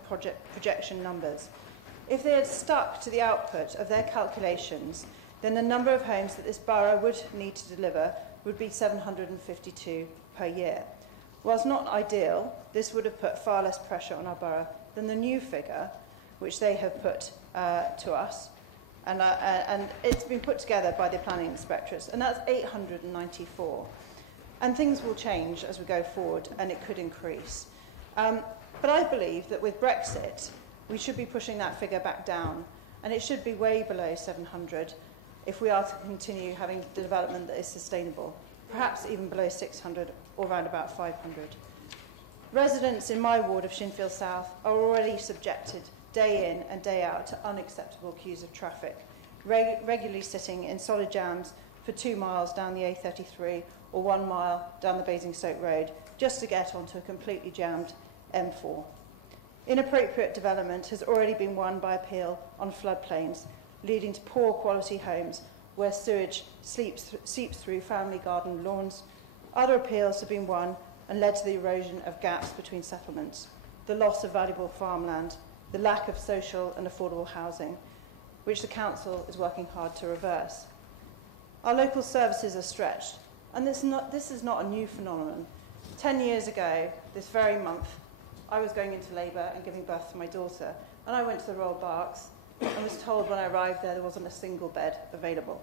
projection numbers. If they had stuck to the output of their calculations, then the number of homes that this borough would need to deliver would be 752 per year. Whilst not ideal, this would have put far less pressure on our borough than the new figure which they have put to us, and it's been put together by the planning inspectorate, and that's 894. And things will change as we go forward, and it could increase. But I believe that with Brexit, we should be pushing that figure back down, and it should be way below 700 if we are to continue having the development that is sustainable, perhaps even below 600 or around about 500. Residents in my ward of Shinfield South are already subjected day in and day out to unacceptable queues of traffic, regularly sitting in solid jams for 2 miles down the A33 or 1 mile down the Basingstoke Road just to get onto a completely jammed M4. Inappropriate development has already been won by appeal on floodplains, leading to poor quality homes where sewage seeps through family garden lawns. Other appeals have been won and led to the erosion of gaps between settlements, the loss of valuable farmland, the lack of social and affordable housing, which the council is working hard to reverse. Our local services are stretched, and this is not a new phenomenon. 10 years ago, this very month, I was going into labour and giving birth to my daughter, and I went to the Royal Berks and was told when I arrived there wasn't a single bed available.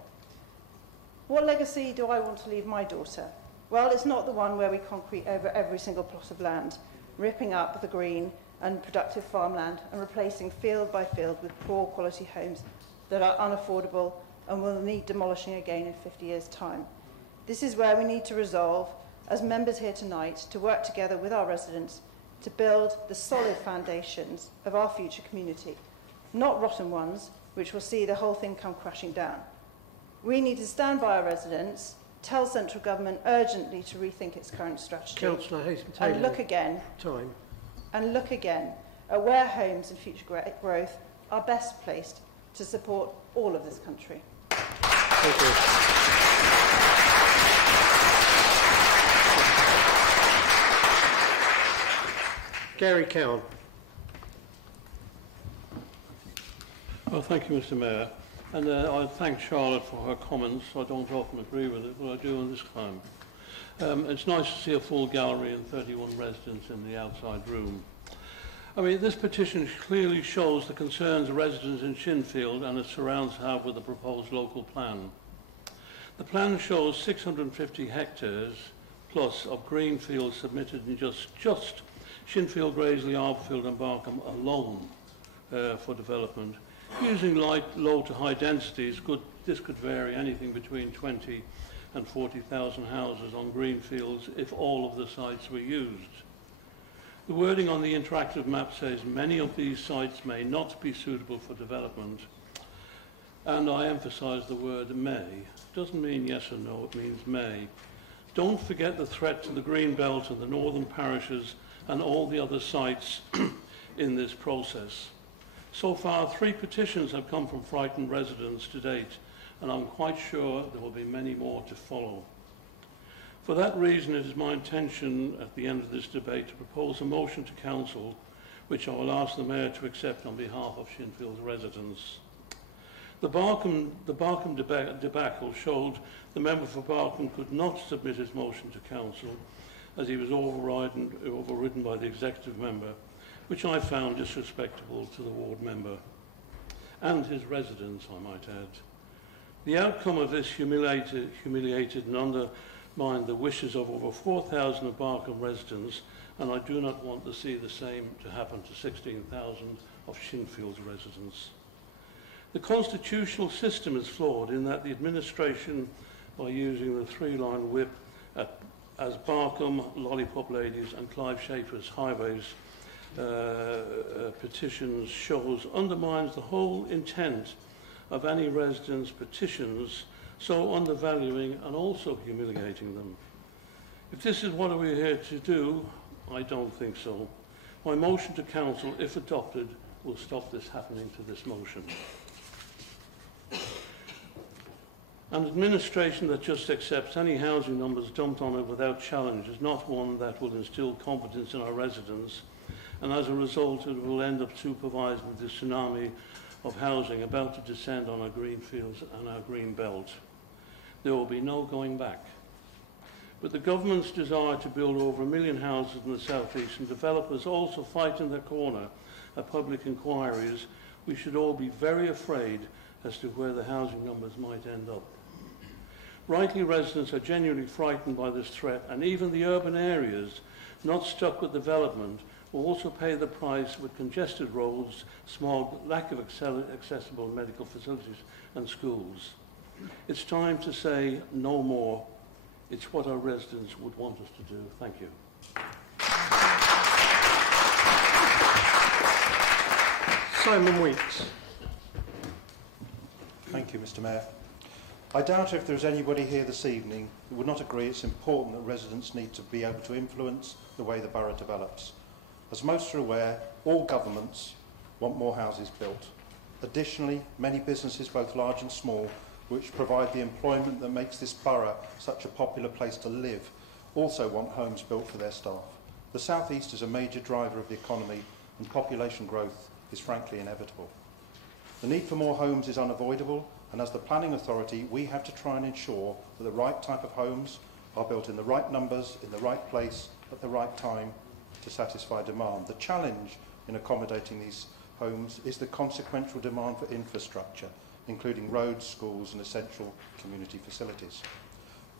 What legacy do I want to leave my daughter? Well, it's not the one where we concrete over every single plot of land, ripping up the green and productive farmland and replacing field by field with poor quality homes that are unaffordable and will need demolishing again in 50 years' time. This is where we need to resolve, as members here tonight, to work together with our residents to build the solid foundations of our future community, not rotten ones which will see the whole thing come crashing down. We need to stand by our residents, tell central government urgently to rethink its current strategy, Councillor Haytham-Taylor, and look again at where homes and future growth are best placed to support all of this country. Thank you. Gary Cowan. Well, thank you, Mr. Mayor. And I thank Charlotte for her comments. I don't often agree with it, but I do on this time. It's nice to see a full gallery and 31 residents in the outside room. I mean, this petition clearly shows the concerns residents in Shinfield and its surrounds have with the proposed local plan. The plan shows 650 hectares plus of green fields submitted in just Shinfield, Graiseley, Arbfield and Barkham alone for development. Using low to high densities, this could vary anything between 20 and 40,000 houses on green fields if all of the sites were used. The wording on the interactive map says many of these sites may not be suitable for development, and I emphasise the word may. It doesn't mean yes or no, it means may. Don't forget the threat to the green belt and the northern parishes and all the other sites in this process. So far, 3 petitions have come from frightened residents to date, and I'm quite sure there will be many more to follow. For that reason, it is my intention at the end of this debate to propose a motion to Council, which I will ask the Mayor to accept on behalf of Shinfield's residents. The Barkham debacle showed the member for Barkham could not submit his motion to Council as he was overridden by the executive member, which I found disrespectful to the ward member and his residents, I might add. The outcome of this humiliated and undermined the wishes of over 4,000 of Barkham residents, and I do not want to see the same to happen to 16,000 of Shinfield's residents. The constitutional system is flawed in that the administration, by using the 3-line whip as Barkham, Lollipop Ladies and Clive Schaefer's Highways petitions shows, undermines the whole intent of any resident's petitions, so undervaluing and also humiliating them. If this is what we're here to do, I don't think so. My motion to Council, if adopted, will stop this happening to this motion. An administration that just accepts any housing numbers dumped on it without challenge is not one that will instill confidence in our residents, and as a result it will end up supervised with the tsunami of housing about to descend on our green fields and our green belt. There will be no going back. With the government's desire to build over 1 million houses in the southeast and developers also fighting their corner at public inquiries, we should all be very afraid as to where the housing numbers might end up. Rightly, residents are genuinely frightened by this threat, and even the urban areas not stuck with development will also pay the price with congested roads, smog, lack of accessible medical facilities and schools. It's time to say no more. It's what our residents would want us to do. Thank you. Simon Weeks. Thank you, Mr. Mayor. I doubt if there's anybody here this evening who would not agree it's important that residents need to be able to influence the way the borough develops. As most are aware, all governments want more houses built. Additionally, many businesses, both large and small, which provide the employment that makes this borough such a popular place to live, also want homes built for their staff. The South East is a major driver of the economy, and population growth is frankly inevitable. The need for more homes is unavoidable, and as the planning authority, we have to try and ensure that the right type of homes are built in the right numbers, in the right place, at the right time to satisfy demand. The challenge in accommodating these homes is the consequential demand for infrastructure, including roads, schools and essential community facilities.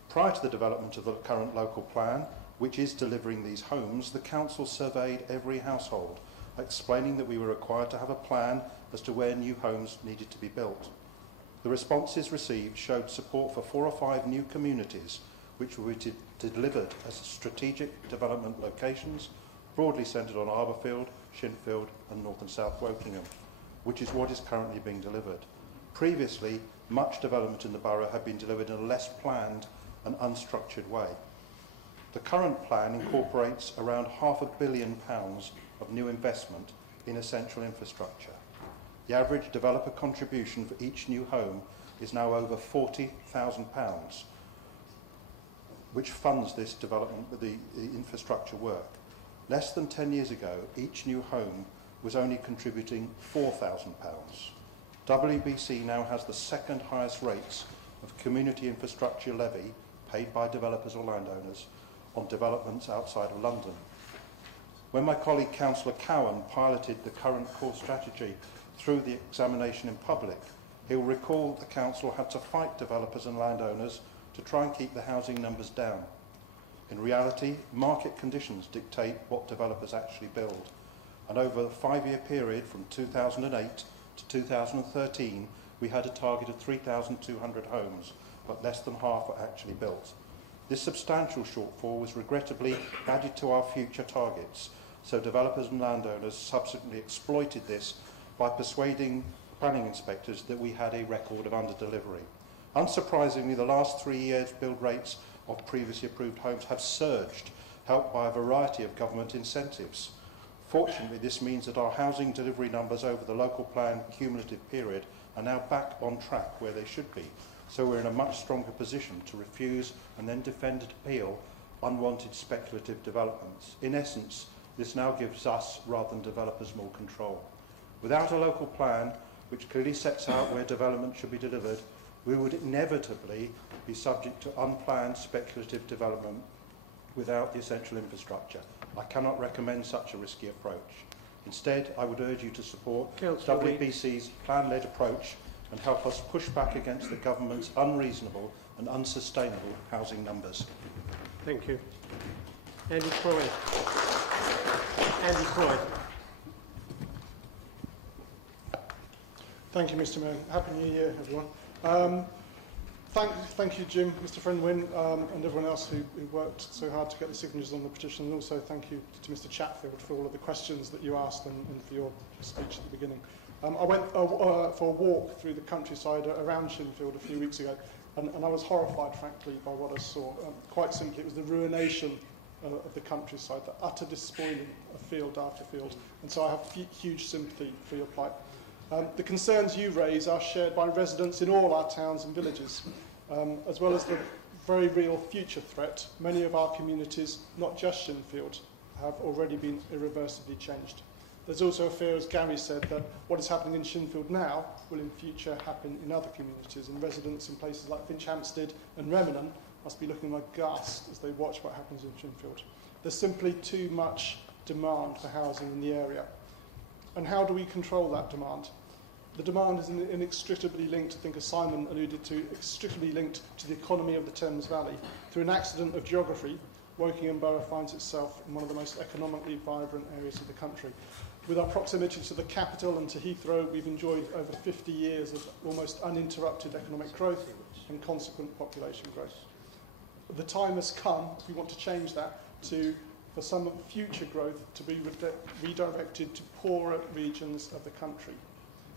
Prior to the development of the current local plan, which is delivering these homes, the council surveyed every household, explaining that we were required to have a plan as to where new homes needed to be built. The responses received showed support for 4 or 5 new communities which will be delivered as strategic development locations, broadly centred on Arborfield, Shinfield and North and South Wokingham, which is what is currently being delivered. Previously, much development in the borough had been delivered in a less planned and unstructured way. The current plan incorporates around £500 million of new investment in essential infrastructure. The average developer contribution for each new home is now over £40,000, which funds this development with the infrastructure work. Less than 10 years ago, each new home was only contributing £4,000. WBC now has the second highest rates of community infrastructure levy paid by developers or landowners on developments outside of London. When my colleague Councillor Cowan piloted the current core strategy through the examination in public, he'll recall the council had to fight developers and landowners to try and keep the housing numbers down. In reality, market conditions dictate what developers actually build, and over a 5-year period from 2008 to 2013, we had a target of 3,200 homes, but less than half were actually built. This substantial shortfall was regrettably added to our future targets, so developers and landowners subsequently exploited this by persuading planning inspectors that we had a record of under-delivery. Unsurprisingly, the last 3 years' build rates of previously approved homes have surged, helped by a variety of government incentives. Fortunately, this means that our housing delivery numbers over the local plan cumulative period are now back on track where they should be, so we're in a much stronger position to refuse and then defend and appeal unwanted speculative developments. In essence, this now gives us, rather than developers, more control. Without a local plan which clearly sets out where development should be delivered, we would inevitably be subject to unplanned speculative development without the essential infrastructure. I cannot recommend such a risky approach. Instead, I would urge you to support WBC's plan-led approach and help us push back against the government's unreasonable and unsustainable housing numbers. Thank you. Andy Croy. Andy Croy. Thank you, Mr. Mayor. Happy New Year, everyone. Thank you, Jim, Mr. Frenwin, and everyone else who worked so hard to get the signatures on the petition. And also thank you to Mr. Chatfield for all of the questions that you asked and for your speech at the beginning. I went for a walk through the countryside around Shinfield a few weeks ago, and I was horrified, frankly, by what I saw. Quite simply, it was the ruination of the countryside, the utter despoiling of field after field. And so I have huge sympathy for your plight. The concerns you raise are shared by residents in all our towns and villages, as well as the very real future threat. Many of our communities, not just Shinfield, have already been irreversibly changed. There's also a fear, as Gary said, that what is happening in Shinfield now will in future happen in other communities, and residents in places like Finchampstead and Remenham must be looking aghast as they watch what happens in Shinfield. There's simply too much demand for housing in the area. And how do we control that demand? The demand is inextricably linked, I think as Simon alluded to, inextricably linked to the economy of the Thames Valley. Through an accident of geography, Wokingham Borough finds itself in one of the most economically vibrant areas of the country. With our proximity to the capital and to Heathrow, we've enjoyed over 50 years of almost uninterrupted economic growth and consequent population growth. The time has come, if we want to change that, for some future growth to be redirected to poorer regions of the country.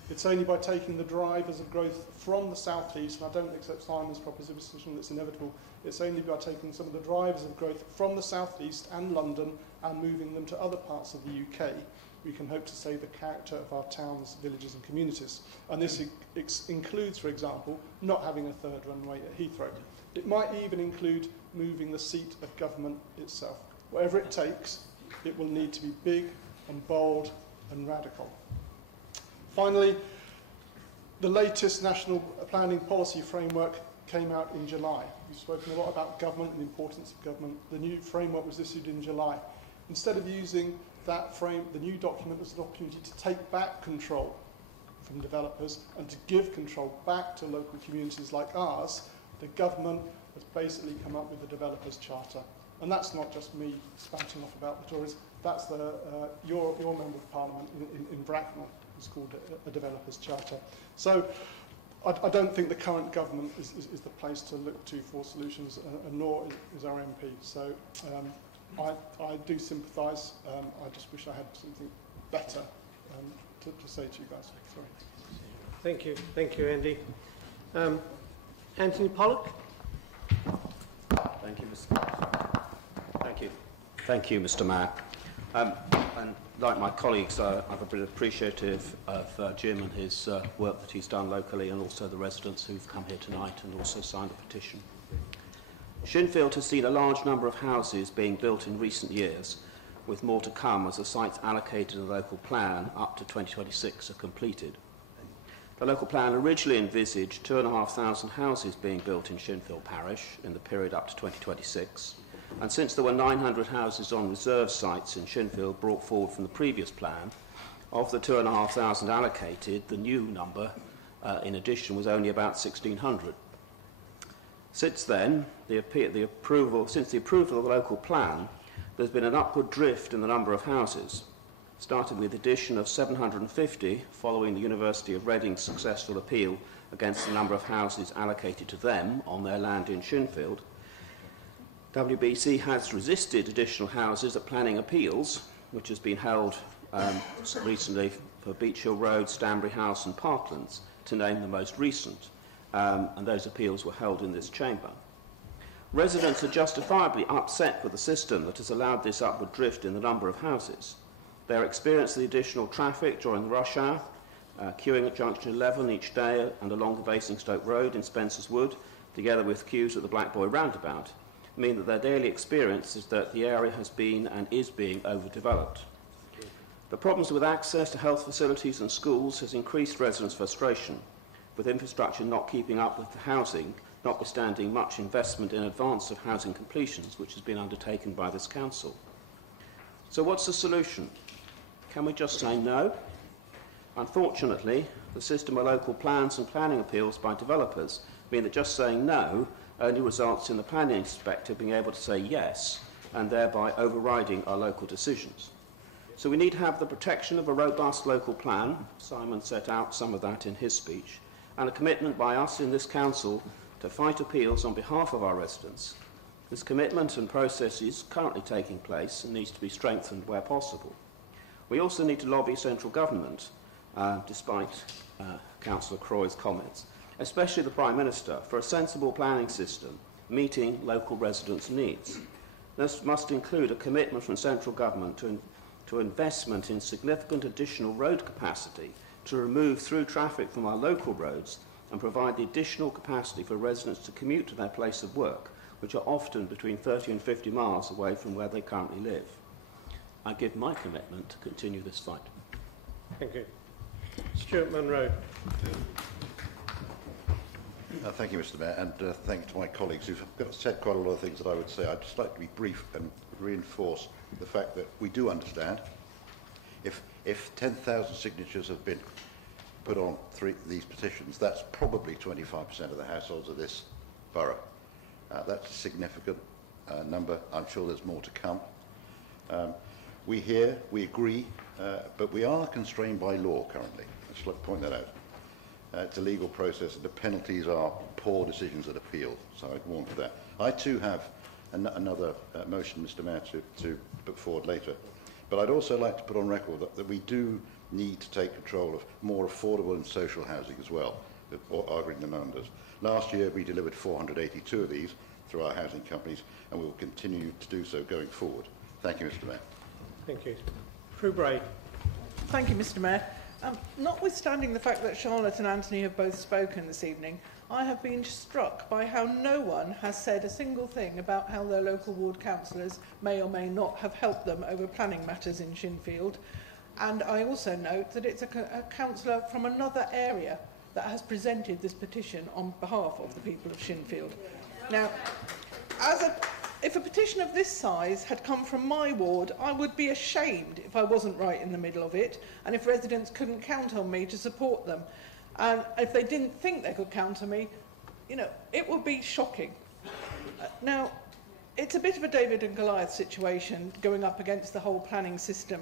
It's only by taking the drivers of growth from the southeast, and I don't accept Simon's proposition that's inevitable, it's only by taking some of the drivers of growth from the southeast and London and moving them to other parts of the UK, we can hope to save the character of our towns, villages and communities. And this includes, for example, not having a third runway at Heathrow. It might even include moving the seat of government itself. Whatever it takes, it will need to be big and bold and radical. Finally, the latest National Planning Policy Framework came out in July. We've spoken a lot about government and the importance of government. The new framework was issued in July. Instead of using that the new document as an opportunity to take back control from developers and to give control back to local communities like ours, the government has basically come up with the Developers Charter. And that's not just me spouting off about the Tories, that's your Member of Parliament in Bracknell, who's called a Developers Charter. So I don't think the current government is the place to look to for solutions, and nor is our MP. So I do sympathise. I just wish I had something better to say to you guys. Sorry. Thank you, Andy. Anthony Pollock. Thank you, Mr. Mayor. And like my colleagues, I've been appreciative of Jim and his work that he's done locally, and also the residents who've come here tonight and also signed the petition. Shinfield has seen a large number of houses being built in recent years, with more to come as the sites allocated in the local plan up to 2026 are completed. The local plan originally envisaged 2,500 houses being built in Shinfield Parish in the period up to 2026, and since there were 900 houses on reserve sites in Shinfield brought forward from the previous plan, of the 2,500 allocated, the new number in addition was only about 1,600. Since then, since the approval of the local plan, there's been an upward drift in the number of houses, starting with the addition of 750 following the University of Reading's successful appeal against the number of houses allocated to them on their land in Shinfield. WBC has resisted additional houses at planning appeals, which has been held recently for Beach Hill Road, Stanbury House and Parklands, to name the most recent, and those appeals were held in this chamber. Residents are justifiably upset with the system that has allowed this upward drift in the number of houses. They are experiencing the additional traffic during the rush hour, queuing at Junction 11 each day and along the Basingstoke Road in Spencer's Wood, together with queues at the Black Boy roundabout, mean that their daily experience is that the area has been and is being overdeveloped. The problems with access to health facilities and schools has increased residents' frustration, with infrastructure not keeping up with the housing, notwithstanding much investment in advance of housing completions which has been undertaken by this council. So what's the solution? Can we just say no? Unfortunately, the system of local plans and planning appeals by developers mean that just saying no only results in the planning inspector being able to say yes and thereby overriding our local decisions. So we need to have the protection of a robust local plan. Simon set out some of that in his speech, and a commitment by us in this council to fight appeals on behalf of our residents. This commitment and process is currently taking place and needs to be strengthened where possible. We also need to lobby central government, despite Councillor Croy's comments, especially the Prime Minister, for a sensible planning system meeting local residents' needs. This must include a commitment from central government to investment in significant additional road capacity to remove through traffic from our local roads and provide the additional capacity for residents to commute to their place of work, which are often between 30 and 50 miles away from where they currently live. I give my commitment to continue this fight. Thank you. Stuart Munro. Thank you, Mr. Mayor, and thank you to my colleagues who've said quite a lot of things that I would say. I'd just like to be brief and reinforce the fact that we do understand if 10,000 signatures have been put on these petitions, that's probably 25% of the households of this borough. That's a significant number. I'm sure there's more to come. We hear, we agree, but we are constrained by law currently. Let's point that out. It's a legal process, and the penalties are poor decisions at appeal, so I'd warn for that. I too have another motion, Mr. Mayor, to put forward later, but I'd also like to put on record that we do need to take control of more affordable and social housing as well, arguing the numbers. Last year we delivered 482 of these through our housing companies, and we will continue to do so going forward. Thank you, Mr. Mayor. Thank you. Prue Bray. Thank you, Mr. Mayor. Notwithstanding the fact that Charlotte and Anthony have both spoken this evening, I have been struck by how no one has said a single thing about how their local ward councillors may or may not have helped them over planning matters in Shinfield. And I also note that it's a councillor from another area that has presented this petition on behalf of the people of Shinfield. Now, if a petition of this size had come from my ward, I would be ashamed if I wasn't right in the middle of it, and if residents couldn't count on me to support them. And if they didn't think they could count on me, you know, it would be shocking. Now, it's a bit of a David and Goliath situation going up against the whole planning system,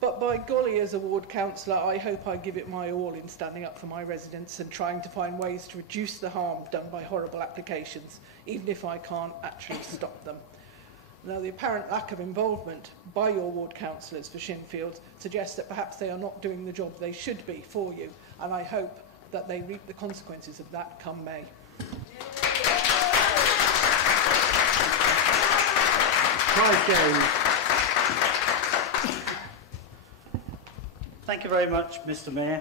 but by golly, as a ward councillor, I hope I give it my all in standing up for my residents and trying to find ways to reduce the harm done by horrible applications, even if I can't actually stop them. Now, the apparent lack of involvement by your ward councillors for Shinfield suggests that perhaps they are not doing the job they should be for you, and I hope that they reap the consequences of that come May. Clive James. Thank you very much, Mr. Mayor.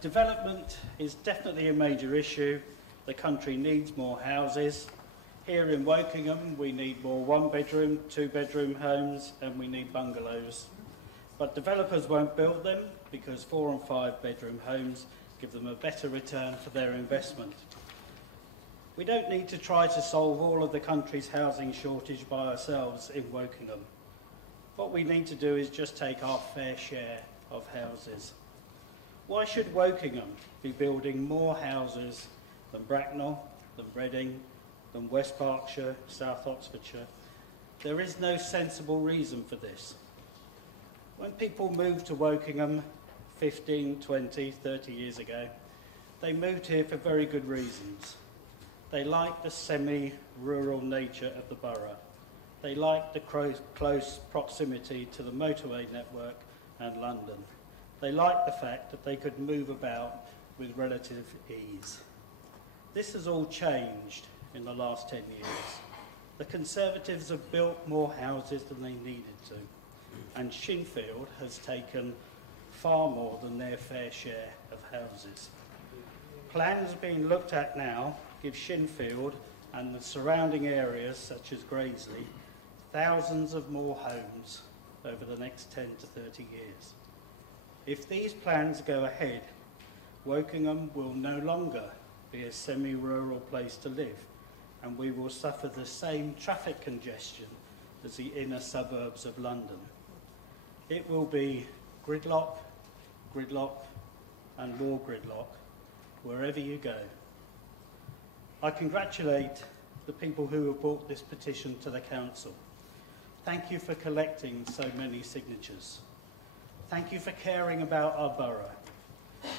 Development is definitely a major issue. The country needs more houses. Here in Wokingham, we need more one-bedroom, two-bedroom homes, and we need bungalows. But developers won't build them because 4- and 5-bedroom homes give them a better return for their investment. We don't need to try to solve all of the country's housing shortage by ourselves in Wokingham. What we need to do is just take our fair share of houses. Why should Wokingham be building more houses than Bracknell, than Reading, than West Berkshire, South Oxfordshire? There is no sensible reason for this. When people moved to Wokingham 15, 20, 30 years ago, they moved here for very good reasons. They liked the semi-rural nature of the borough. They liked the close proximity to the motorway network and London. They liked the fact that they could move about with relative ease. This has all changed in the last 10 years. The Conservatives have built more houses than they needed to, and Shinfield has taken far more than their fair share of houses. Plans being looked at now give Shinfield and the surrounding areas, such as Graiseley, thousands of more homes over the next 10 to 30 years. If these plans go ahead, Wokingham will no longer be a semi-rural place to live, and we will suffer the same traffic congestion as the inner suburbs of London. It will be gridlock, gridlock, and more gridlock wherever you go. I congratulate the people who have brought this petition to the council. Thank you for collecting so many signatures. Thank you for caring about our borough.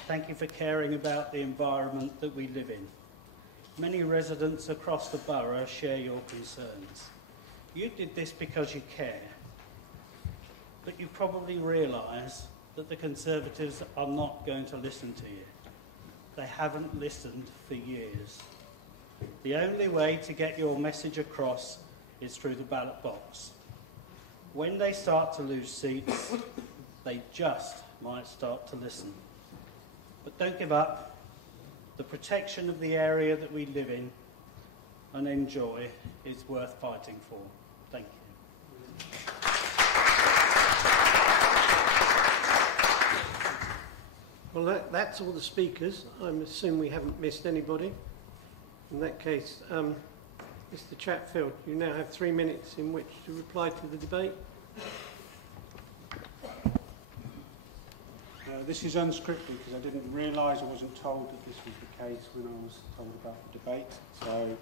Thank you for caring about the environment that we live in. Many residents across the borough share your concerns. You did this because you care, but you probably realise that the Conservatives are not going to listen to you. They haven't listened for years. The only way to get your message across is through the ballot box. When they start to lose seats, they just might start to listen. But don't give up. The protection of the area that we live in and enjoy is worth fighting for. Thank you. Well, that's all the speakers. I assume we haven't missed anybody. In that case, Mr. Chatfield, you now have 3 minutes in which to reply to the debate. This is unscripted because I didn't realise, I wasn't told that this was the case when I was told about the debate, so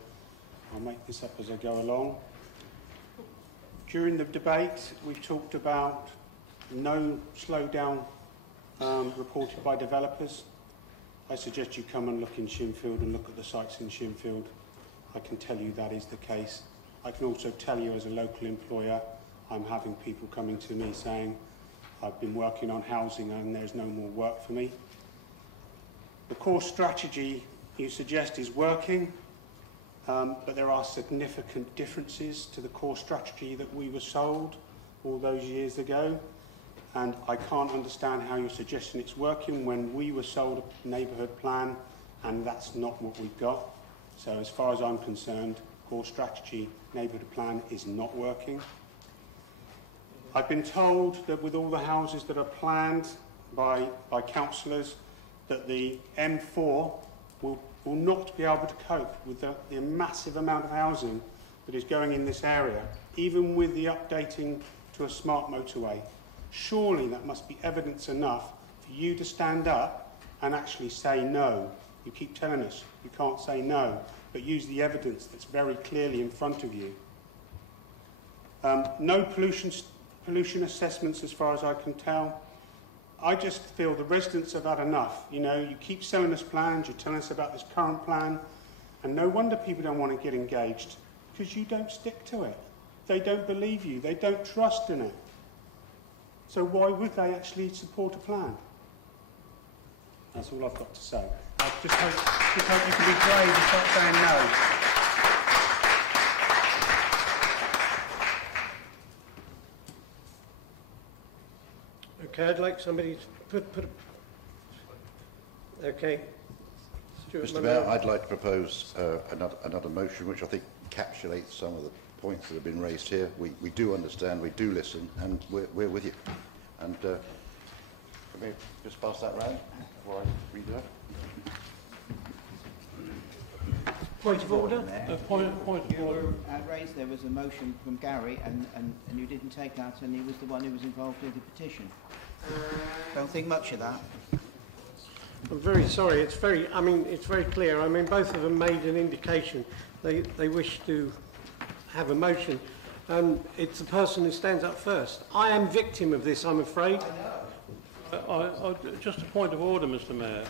I'll make this up as I go along. During the debate, we've talked about no slowdown reported by developers. I suggest you come and look in Shinfield and look at the sites in Shinfield. I can tell you that is the case. I can also tell you as a local employer, I'm having people coming to me saying, I've been working on housing and there's no more work for me. The core strategy you suggest is working, but there are significant differences to the core strategy that we were sold all those years ago. And I can't understand how you're suggesting it's working when we were sold a neighbourhood plan and that's not what we've got. So as far as I'm concerned, core strategy, neighbourhood plan is not working. I've been told that with all the houses that are planned by councillors, that the M4 will not be able to cope with the massive amount of housing that is going in this area, even with the updating to a smart motorway. Surely that must be evidence enough for you to stand up and actually say no. You keep telling us you can't say no, but use the evidence that's very clearly in front of you. No pollution assessments as far as I can tell. I just feel the residents have had enough. You know, you keep selling us plans, you're telling us about this current plan, and no wonder people don't want to get engaged, because you don't stick to it. They don't believe you, they don't trust in it. So why would they actually support a plan? That's all I've got to say. I just hope you can be brave and start saying no. Okay, I'd like somebody to put okay. Mr. Mayor, I'd like to propose another motion which I think encapsulates some of the points that have been raised here. We do understand, we do listen, and we're with you. And can we just pass that round before I read that? Point of order? Mayor. Point of order. Raised there was a motion from Gary and you didn't take that and he was the one who was involved with the petition. Don't think much of that. I'm very sorry. It's very clear. I mean, both of them made an indication they wish to have a motion. It's the person who stands up first. I am victim of this, I'm afraid. Just a point of order, Mr. Mayor.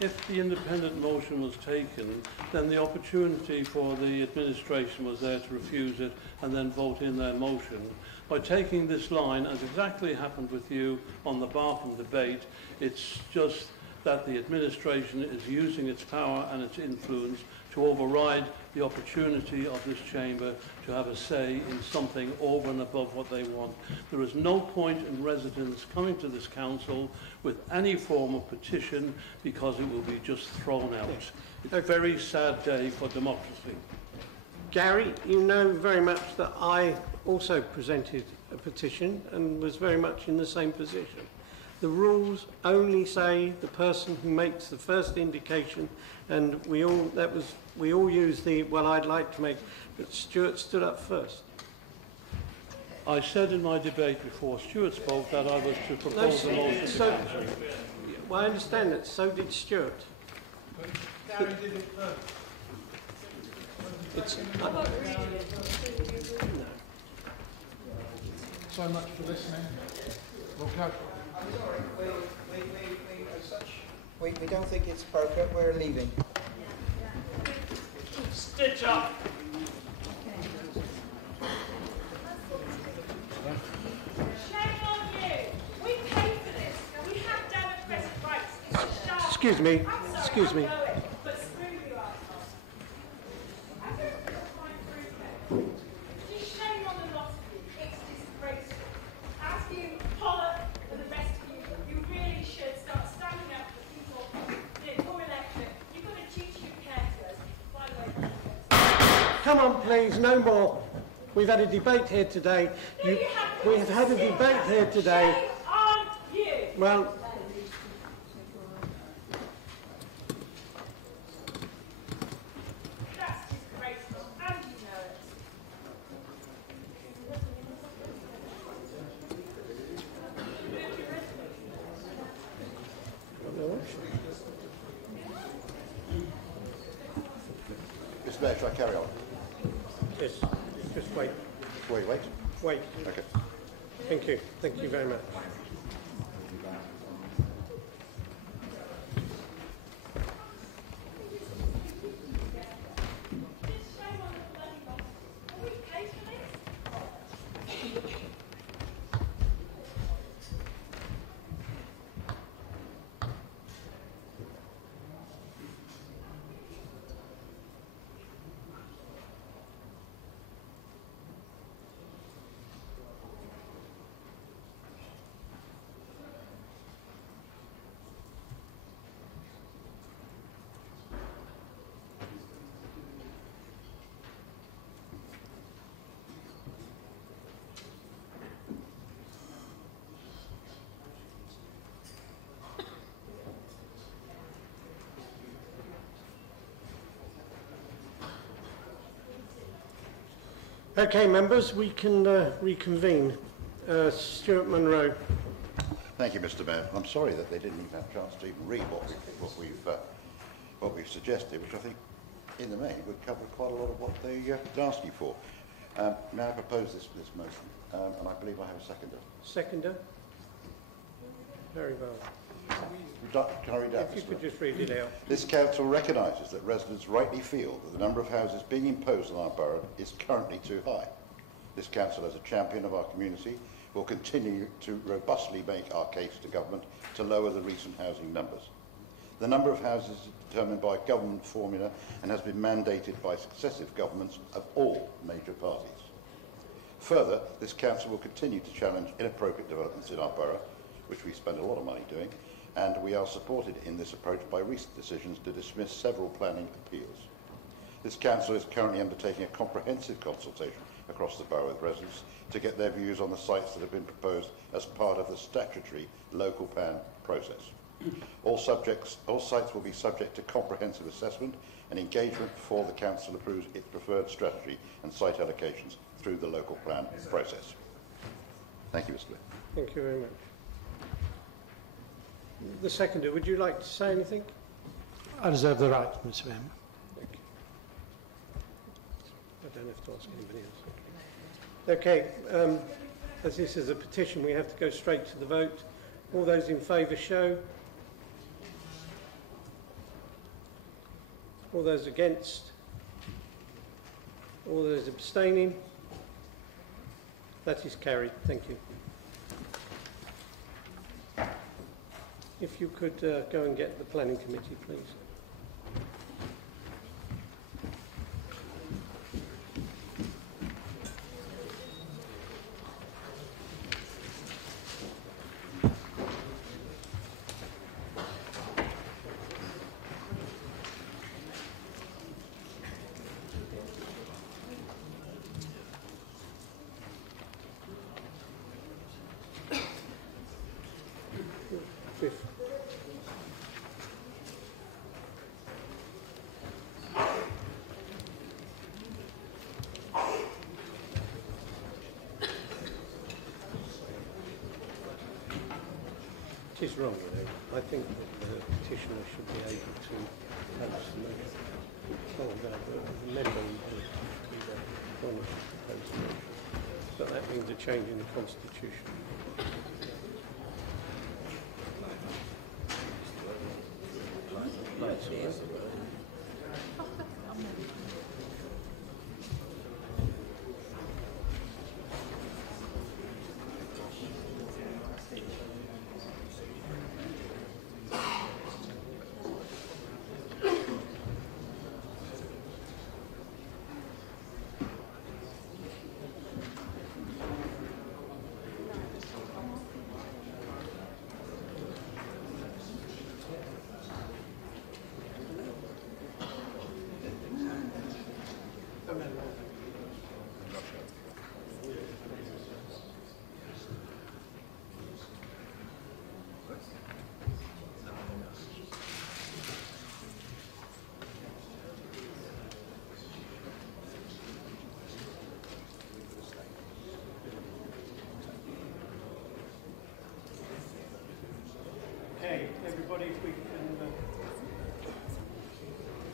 If the independent motion was taken, then the opportunity for the administration was there to refuse it and then vote in their motion. By taking this line, as exactly happened with you on the Barkham debate, it's just that the administration is using its power and its influence to override the opportunity of this chamber to have a say in something over and above what they want. There is no point in residents coming to this council with any form of petition because it will be just thrown out. It's a very sad day for democracy. Gary, you know very much that I also presented a petition and was very much in the same position. The rules only say the person who makes the first indication, and we all use the, well, I'd like to make, but Stuart stood up first. I said in my debate before Stuart spoke that I was to propose a motion to council. Well, I understand that, so did Stuart. Gary did it first. So much for listening. We'll go. I'm sorry, we don't think it's appropriate. We're leaving. Stitch up. Shame on you. We paid for this and we have democratic rights. It's a sharp. Excuse me. I'm sorry, Excuse me. I'm going, but screw you, arsehole. I don't feel fine through it. Just shame on the lot of you. It's disgraceful. As you, Pollock, and the rest of you, you really should start standing up for people who are elected. You've got to teach you care to us. By the way, Come on, please, no more. We've had a debate here today. We have had a debate here today. shame on you. Well, That's disgraceful, and you know it. Mr. Mayor, shall I carry on? yes, just wait. Wait. Wait. Okay. Thank you. Thank you very much. Okay, members, we can reconvene. Stuart Munro. Thank you, Mr. Mayor. I'm sorry that they didn't even have a chance to even read what we've suggested, which I think, in the main, would cover quite a lot of what they asked you for. May I propose this motion? And I believe I have a seconder. Seconder? Very well. Can I read out? If you could just read it out. This council recognises that residents rightly feel that the number of houses being imposed on our borough is currently too high. This council, as a champion of our community, will continue to robustly make our case to government to lower the recent housing numbers. The number of houses is determined by a government formula and has been mandated by successive governments of all major parties. Further, this council will continue to challenge inappropriate developments in our borough, which we spend a lot of money doing, and we are supported in this approach by recent decisions to dismiss several planning appeals. This council is currently undertaking a comprehensive consultation across the borough with residents to get their views on the sites that have been proposed as part of the statutory local plan process. All sites will be subject to comprehensive assessment and engagement before the Council approves its preferred strategy and site allocations through the local plan process. Thank you, Mr. Mayor. Thank you very much. The seconder, would you like to say anything? I reserve the right, Mr. Mayor. Thank you. I don't have to ask anybody else. Okay, as this is a petition, we have to go straight to the vote. All those in favour show. All those against? All those abstaining? That is carried. Thank you. If you could go and get the planning committee, please. It is wrong, you know. I think that the petitioner should be able to post the member on a post. But that means a change in the Constitution. That's all right. Okay, everybody,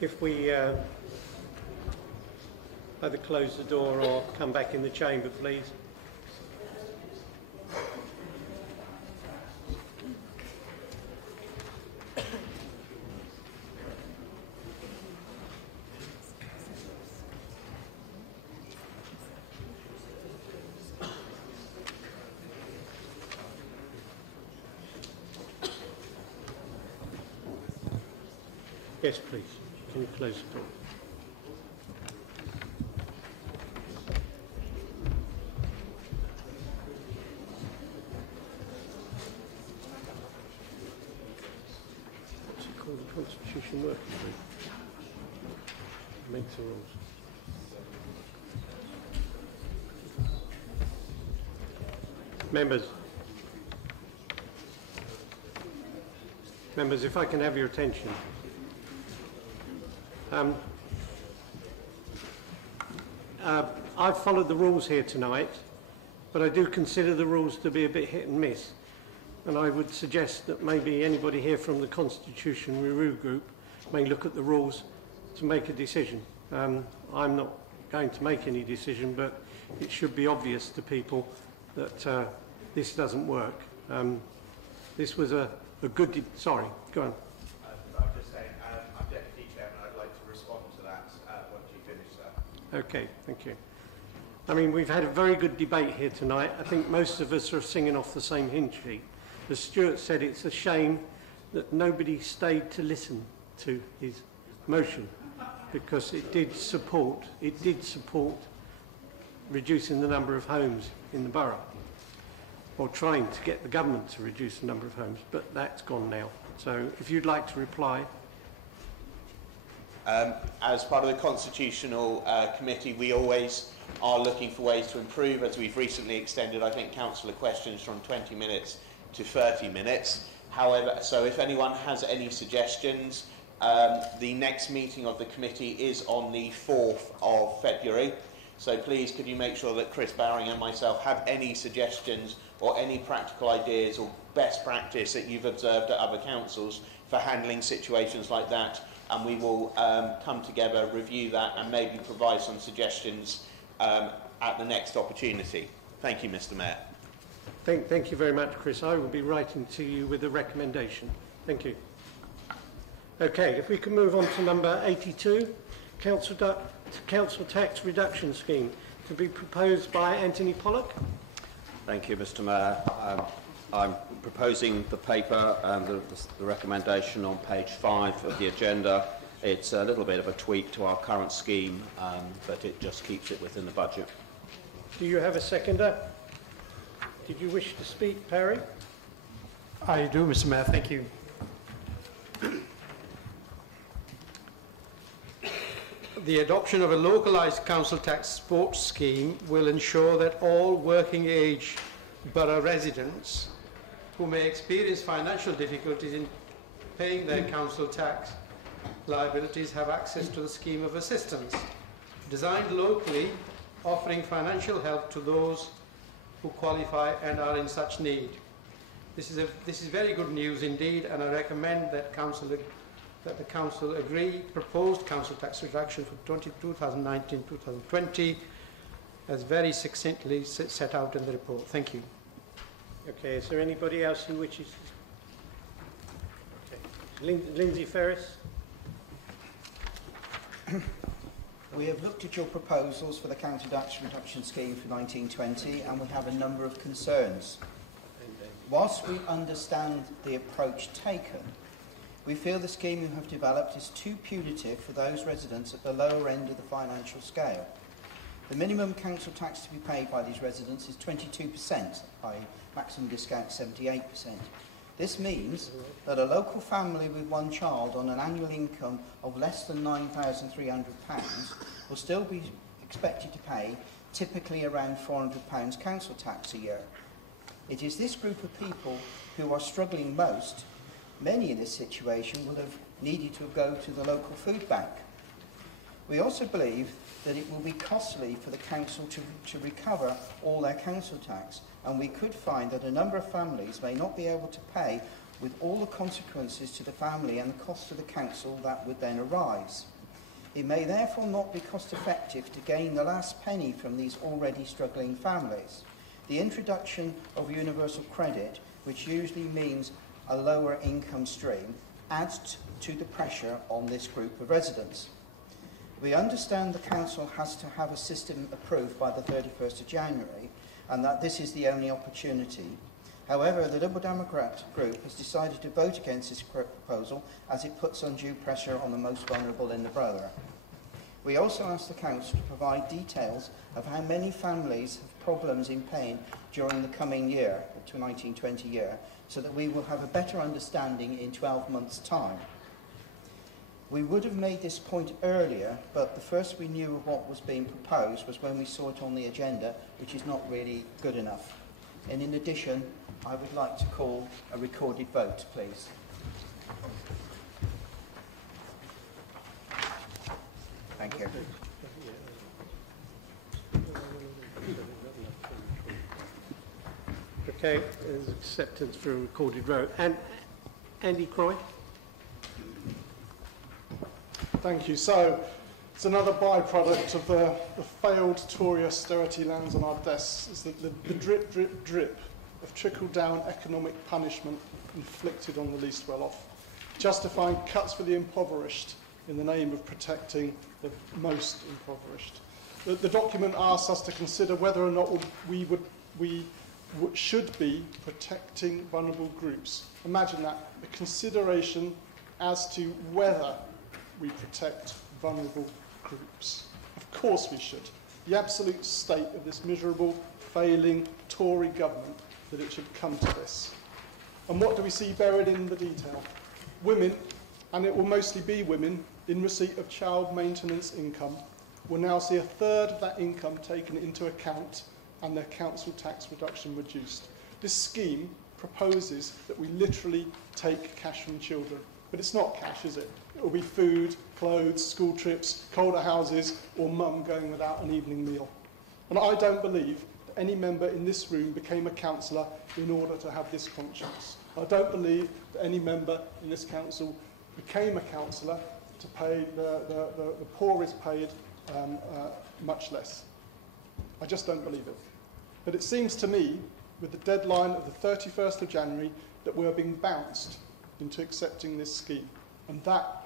if we either close the door or come back in the chamber, please. Yes, please. Can you close the door? What's it called? The Constitution Working Group. Makes the rules. Members, if I can have your attention. I've followed the rules here tonight, but I do consider the rules to be a bit hit and miss. And I would suggest that maybe anybody here from the Constitution Review Group may look at the rules to make a decision. I'm not going to make any decision, but it should be obvious to people that this doesn't work. This was a good... Sorry, go on. I'm just saying, I'm Deputy Chairman. I'd like to respond to that once you finish that. Okay, thank you. I mean, we've had a very good debate here tonight. I think most of us are singing off the same hymn sheet. As Stuart said, it's a shame that nobody stayed to listen to his motion, because it did support reducing the number of homes in the borough, or trying to get the government to reduce the number of homes, but that's gone now. So if you'd like to reply. As part of the Constitutional Committee, we always are looking for ways to improve, as we've recently extended, I think, councillor questions from 20 minutes to 30 minutes. However, so if anyone has any suggestions, the next meeting of the committee is on the 4th of February. So please, could you make sure that Chris Bowring and myself have any suggestions or any practical ideas or best practice that you've observed at other councils for handling situations like that, and we will come together, review that, and maybe provide some suggestions at the next opportunity. Thank you, Mr. Mayor. Thank you very much, Chris. I will be writing to you with a recommendation. Thank you. Okay, if we can move on to number 82, Council Tax Reduction Scheme, to be proposed by Anthony Pollock. Thank you, Mr. Mayor. I'm proposing the paper, the recommendation on page 5 of the agenda. It's a little bit of a tweak to our current scheme, but it just keeps it within the budget. Do you have a seconder? Did you wish to speak, Parry? I do, Mr. Mayor. Thank you. The adoption of a localised council tax sports scheme will ensure that all working age borough residents who may experience financial difficulties in paying their council tax liabilities have access to the scheme of assistance, designed locally, offering financial help to those who qualify and are in such need. This is very good news indeed, and I recommend that the council agree proposed council tax reduction for 2019-2020 as very succinctly set out in the report. Thank you. Okay, is there anybody else who wishes to... Okay. Lindsay Ferris. We have looked at your proposals for the council tax reduction scheme for 1920, and we have a number of concerns. Whilst we understand the approach taken, we feel the scheme you have developed is too punitive for those residents at the lower end of the financial scale. The minimum council tax to be paid by these residents is 22%, by maximum discount 78%. This means that a local family with one child on an annual income of less than £9,300 will still be expected to pay typically around £400 council tax a year. It is this group of people who are struggling most. Many in this situation will have needed to go to the local food bank. We also believe that it will be costly for the council to recover all their council tax, and we could find that a number of families may not be able to pay, with all the consequences to the family and the cost to the council that would then arise. It may therefore not be cost effective to gain the last penny from these already struggling families. The introduction of universal credit, which usually means a lower income stream, adds to the pressure on this group of residents. We understand the council has to have a system approved by the 31st of January, and that this is the only opportunity. However, the Liberal Democrat group has decided to vote against this proposal as it puts undue pressure on the most vulnerable in the borough. We also ask the council to provide details of how many families have problems in paying during the coming year, the 1920 year, so that we will have a better understanding in 12 months' time. We would have made this point earlier, but the first we knew of what was being proposed was when we saw it on the agenda, which is not really good enough. And in addition, I would like to call a recorded vote, please. Thank you. Okay, there's acceptance for a recorded vote. And Andy Croy. Thank you. So, it's another byproduct of the failed Tory austerity lands on our desks, is that the drip, drip, drip of trickle-down economic punishment inflicted on the least well-off, justifying cuts for the impoverished in the name of protecting the most impoverished. The document asks us to consider whether or not we should be protecting vulnerable groups. Imagine that, a consideration as to whether we protect vulnerable groups. Of course we should. The absolute state of this miserable, failing Tory government that it should come to this. And what do we see buried in the detail? Women, and it will mostly be women, in receipt of child maintenance income, will now see a third of that income taken into account and their council tax reduction reduced. This scheme proposes that we literally take cash from children. But it's not cash, is it? It will be food, clothes, school trips, colder houses, or mum going without an evening meal. And I don't believe that any member in this room became a councillor in order to have this conscience. I don't believe that any member in this council became a councillor to pay the poor is paid much less. I just don't believe it. But it seems to me, with the deadline of the 31st of January, that we're being bounced into accepting this scheme. And that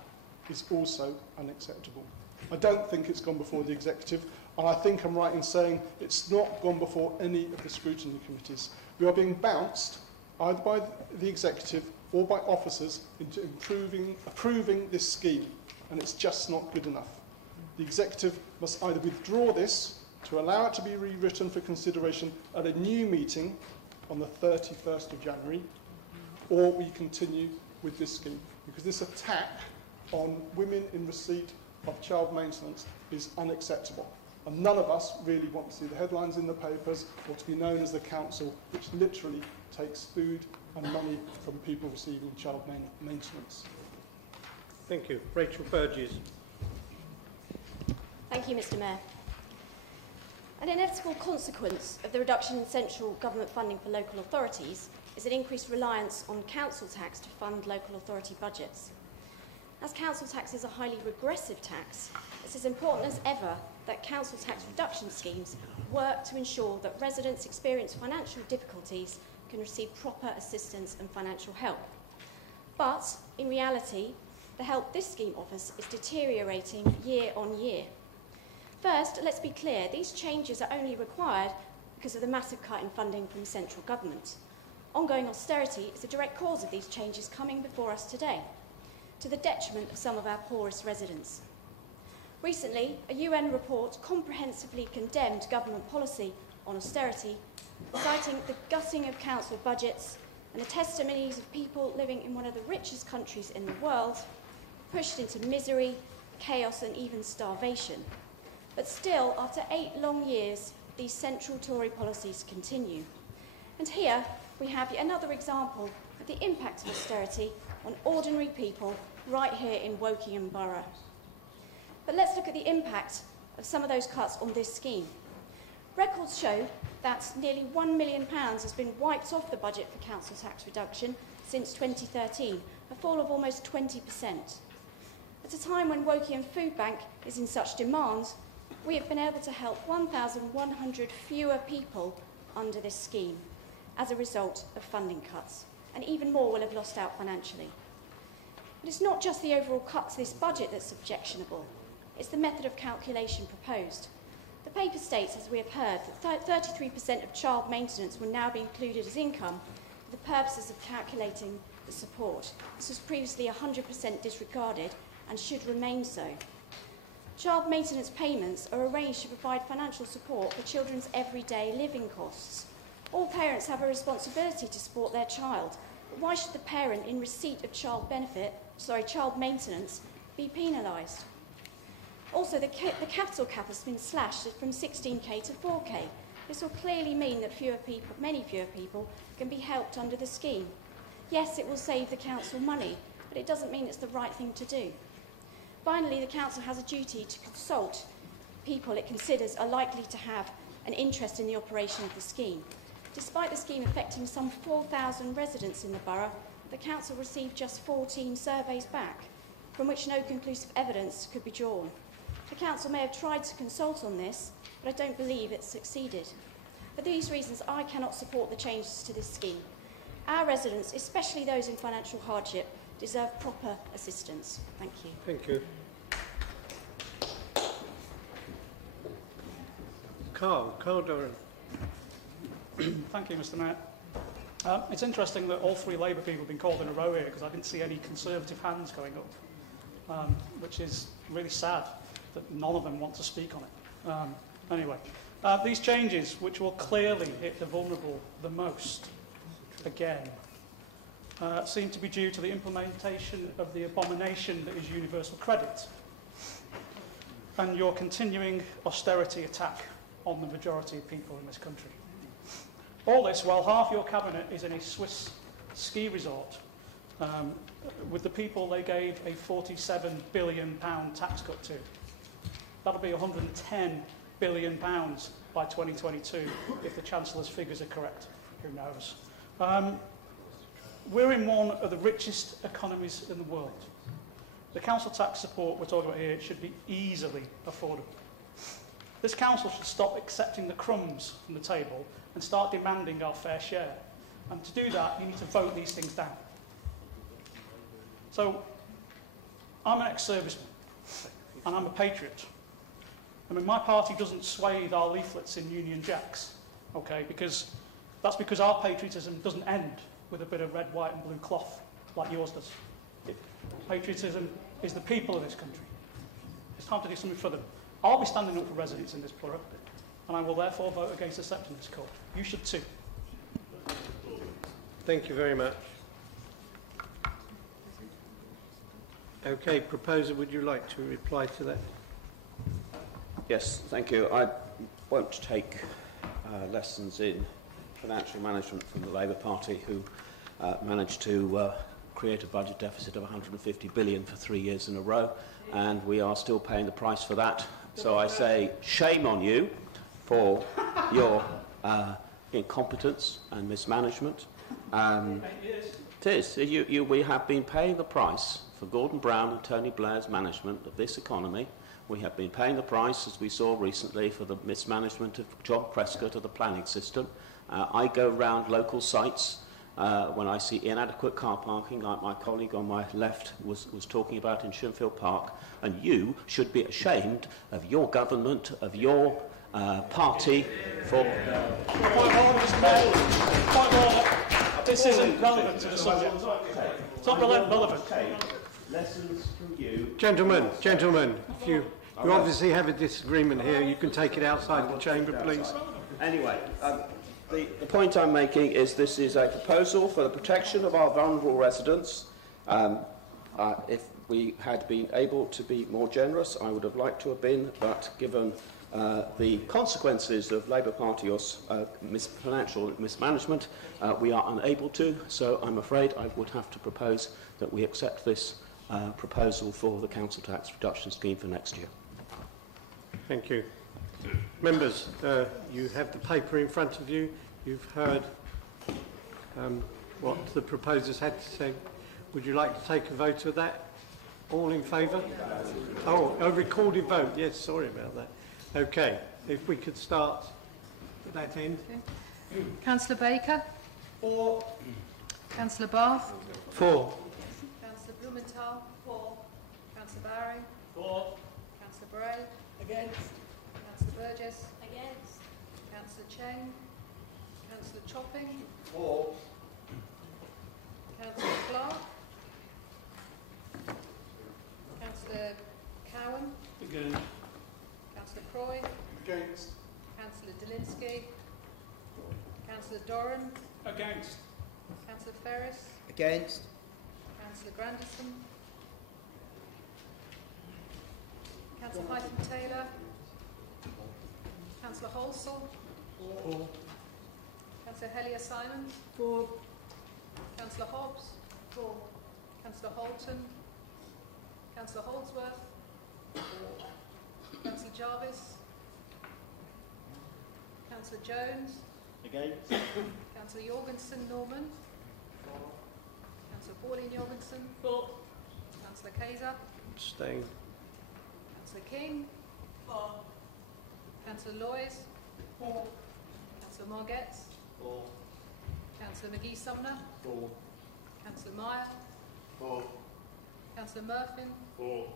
is also unacceptable. I don't think it's gone before the executive, and I think I'm right in saying it's not gone before any of the scrutiny committees. We are being bounced either by the executive or by officers into approving this scheme, and it's just not good enough. The executive must either withdraw this to allow it to be rewritten for consideration at a new meeting on the 31st of January, or we continue with this scheme, because this attack on women in receipt of child maintenance is unacceptable. And none of us really want to see the headlines in the papers or to be known as the council, which literally takes food and money from people receiving child maintenance. Thank you. Rachel Burgess. Thank you, Mr. Mayor. An inevitable consequence of the reduction in central government funding for local authorities is an increased reliance on council tax to fund local authority budgets. As council tax is a highly regressive tax, it's as important as ever that council tax reduction schemes work to ensure that residents experiencing financial difficulties can receive proper assistance and financial help. But, in reality, the help this scheme offers is deteriorating year on year. First, let's be clear, these changes are only required because of the massive cut in funding from central government. Ongoing austerity is a direct cause of these changes coming before us today, to the detriment of some of our poorest residents. Recently, a UN report comprehensively condemned government policy on austerity, citing the gutting of council budgets and the testimonies of people living in one of the richest countries in the world, pushed into misery, chaos and even starvation. But still, after 8 long years, these central Tory policies continue. And here we have yet another example of the impact of austerity on ordinary people right here in Wokingham Borough. But let's look at the impact of some of those cuts on this scheme. Records show that nearly £1 million has been wiped off the budget for council tax reduction since 2013, a fall of almost 20%. At a time when Wokingham Food Bank is in such demand, we have been able to help 1,100 fewer people under this scheme as a result of funding cuts, and even more will have lost out financially. But it's not just the overall cut to this budget that's objectionable, it's the method of calculation proposed. The paper states, as we have heard, that 33% of child maintenance will now be included as income for the purposes of calculating the support. This was previously 100% disregarded and should remain so. Child maintenance payments are arranged to provide financial support for children's everyday living costs. All parents have a responsibility to support their child, but why should the parent in receipt of child maintenance be penalised? Also, the capital cap has been slashed from 16k to 4k. This will clearly mean that many fewer people can be helped under the scheme. Yes, it will save the council money, but it doesn't mean it's the right thing to do. Finally, the council has a duty to consult people it considers are likely to have an interest in the operation of the scheme. Despite the scheme affecting some 4,000 residents in the borough, the council received just 14 surveys back, from which no conclusive evidence could be drawn. The council may have tried to consult on this, but I don't believe it succeeded. For these reasons, I cannot support the changes to this scheme. Our residents, especially those in financial hardship, deserve proper assistance. Thank you. Thank you. Carl Doran. Thank you, Mr. Mayor. It's interesting that all 3 Labour people have been called in a row here because I didn't see any Conservative hands going up, which is really sad that none of them want to speak on it. Anyway, these changes, which will clearly hit the vulnerable the most, again, seem to be due to the implementation of the abomination that is universal credit and your continuing austerity attack on the majority of people in this country. All this while half your cabinet is in a Swiss ski resort with the people they gave a £47 billion tax cut to. That'll be £110 billion by 2022 if the Chancellor's figures are correct. Who knows? We're in one of the richest economies in the world. The council tax support we're talking about here should be easily affordable. This council should stop accepting the crumbs from the table and start demanding our fair share. And to do that, you need to vote these things down. So, I'm an ex-serviceman, and I'm a patriot. I mean, my party doesn't swathe our leaflets in Union Jacks, okay, because our patriotism doesn't end with a bit of red, white and blue cloth like yours does. Patriotism is the people of this country. It's time to do something for them. I'll be standing up for residents in this borough, and I will therefore vote against accepting this code. You should too. Thank you very much. Okay, proposer, would you like to reply to that? Yes, thank you. I won't take lessons in financial management from the Labour Party, who managed to create a budget deficit of 150 billion for 3 years in a row, and we are still paying the price for that. So I say shame on you for your incompetence and mismanagement. It is. We have been paying the price for Gordon Brown and Tony Blair's management of this economy. We have been paying the price, as we saw recently, for the mismanagement of John Prescott of the planning system. I go round local sites when I see inadequate car parking, like my colleague on my left was talking about in Shinfield Park, and you should be ashamed of your government, of your party for... This isn't relevant to the subject. It's not relevant. Lessons from you. Gentlemen, if you obviously have a disagreement here, you can take it outside the chamber, please. Anyway, the point I'm making is this is a proposal for the protection of our vulnerable residents. If we had been able to be more generous, I would have liked to have been, but given the consequences of Labour Party financial mismanagement, we are unable to, so I'm afraid I would have to propose that we accept this proposal for the council tax reduction scheme for next year. Thank you. Members, you have the paper in front of you. You've heard what the proposers had to say. Would you like to take a vote of that? All in favour? Oh, a recorded vote. Yes, sorry about that. Okay, if we could start at that end. Okay. Councillor Baker? For. Councillor Bath? For. Councillor Blumenthal? For. Councillor Barry? For. Councillor Bray? Against. Councillor Burgess? Against. Councillor Chain? Councillor Chopping? For. Councillor Clark? Councillor Cowan? Against. Councillor Croy? Against. Councillor Delinsky? Councillor Doran? Against. Councillor Ferris? Against. Councillor Grandison? Councillor Hytham-Taylor? Councillor Holsall? For. Councillor Hellier-Simons? For. Councillor Hobbs? For. Councillor Holton? Councillor Holdsworth? Councillor Jarvis? Councillor Jones? Against. Councillor Jorgensen Norman? Councillor Pauline Jorgensen? For. Councillor Kayser? Abstain. Councillor King? For. Councillor Loyes? For. Councillor Margetts? For. Councillor McGee-Sumner? For. Councillor Meyer? For. Councillor Murphy? For.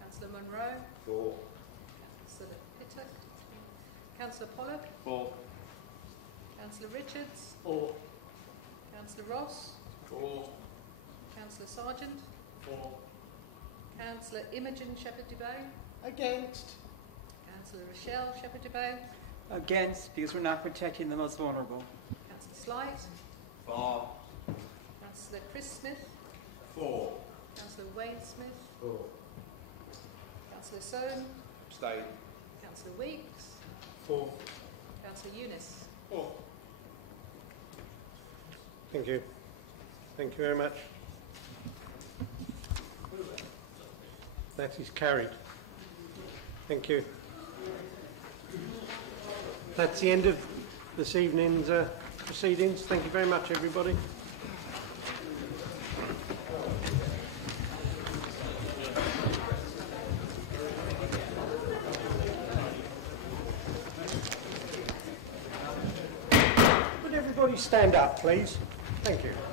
Councillor Munro? For. Councillor Pittock? Councillor Pollock? For. Councillor Richards? For. Councillor Ross? For. Councillor Sargent? For. Councillor Imogen Shepherd-Dubay? Against. Councillor Rochelle Shepherd-Dubay? Against, because we're not protecting the most vulnerable. Councillor Slight? For. Councillor Chris Smith? For. Councillor Wayne Smith? For. Councillor Soane? Abstain. Councillor Weeks? For. Councillor Eunice? For. Thank you. Thank you very much. That is carried. Thank you. That's the end of this evening's proceedings. Thank you very much, everybody. Would everybody stand up, please? Thank you.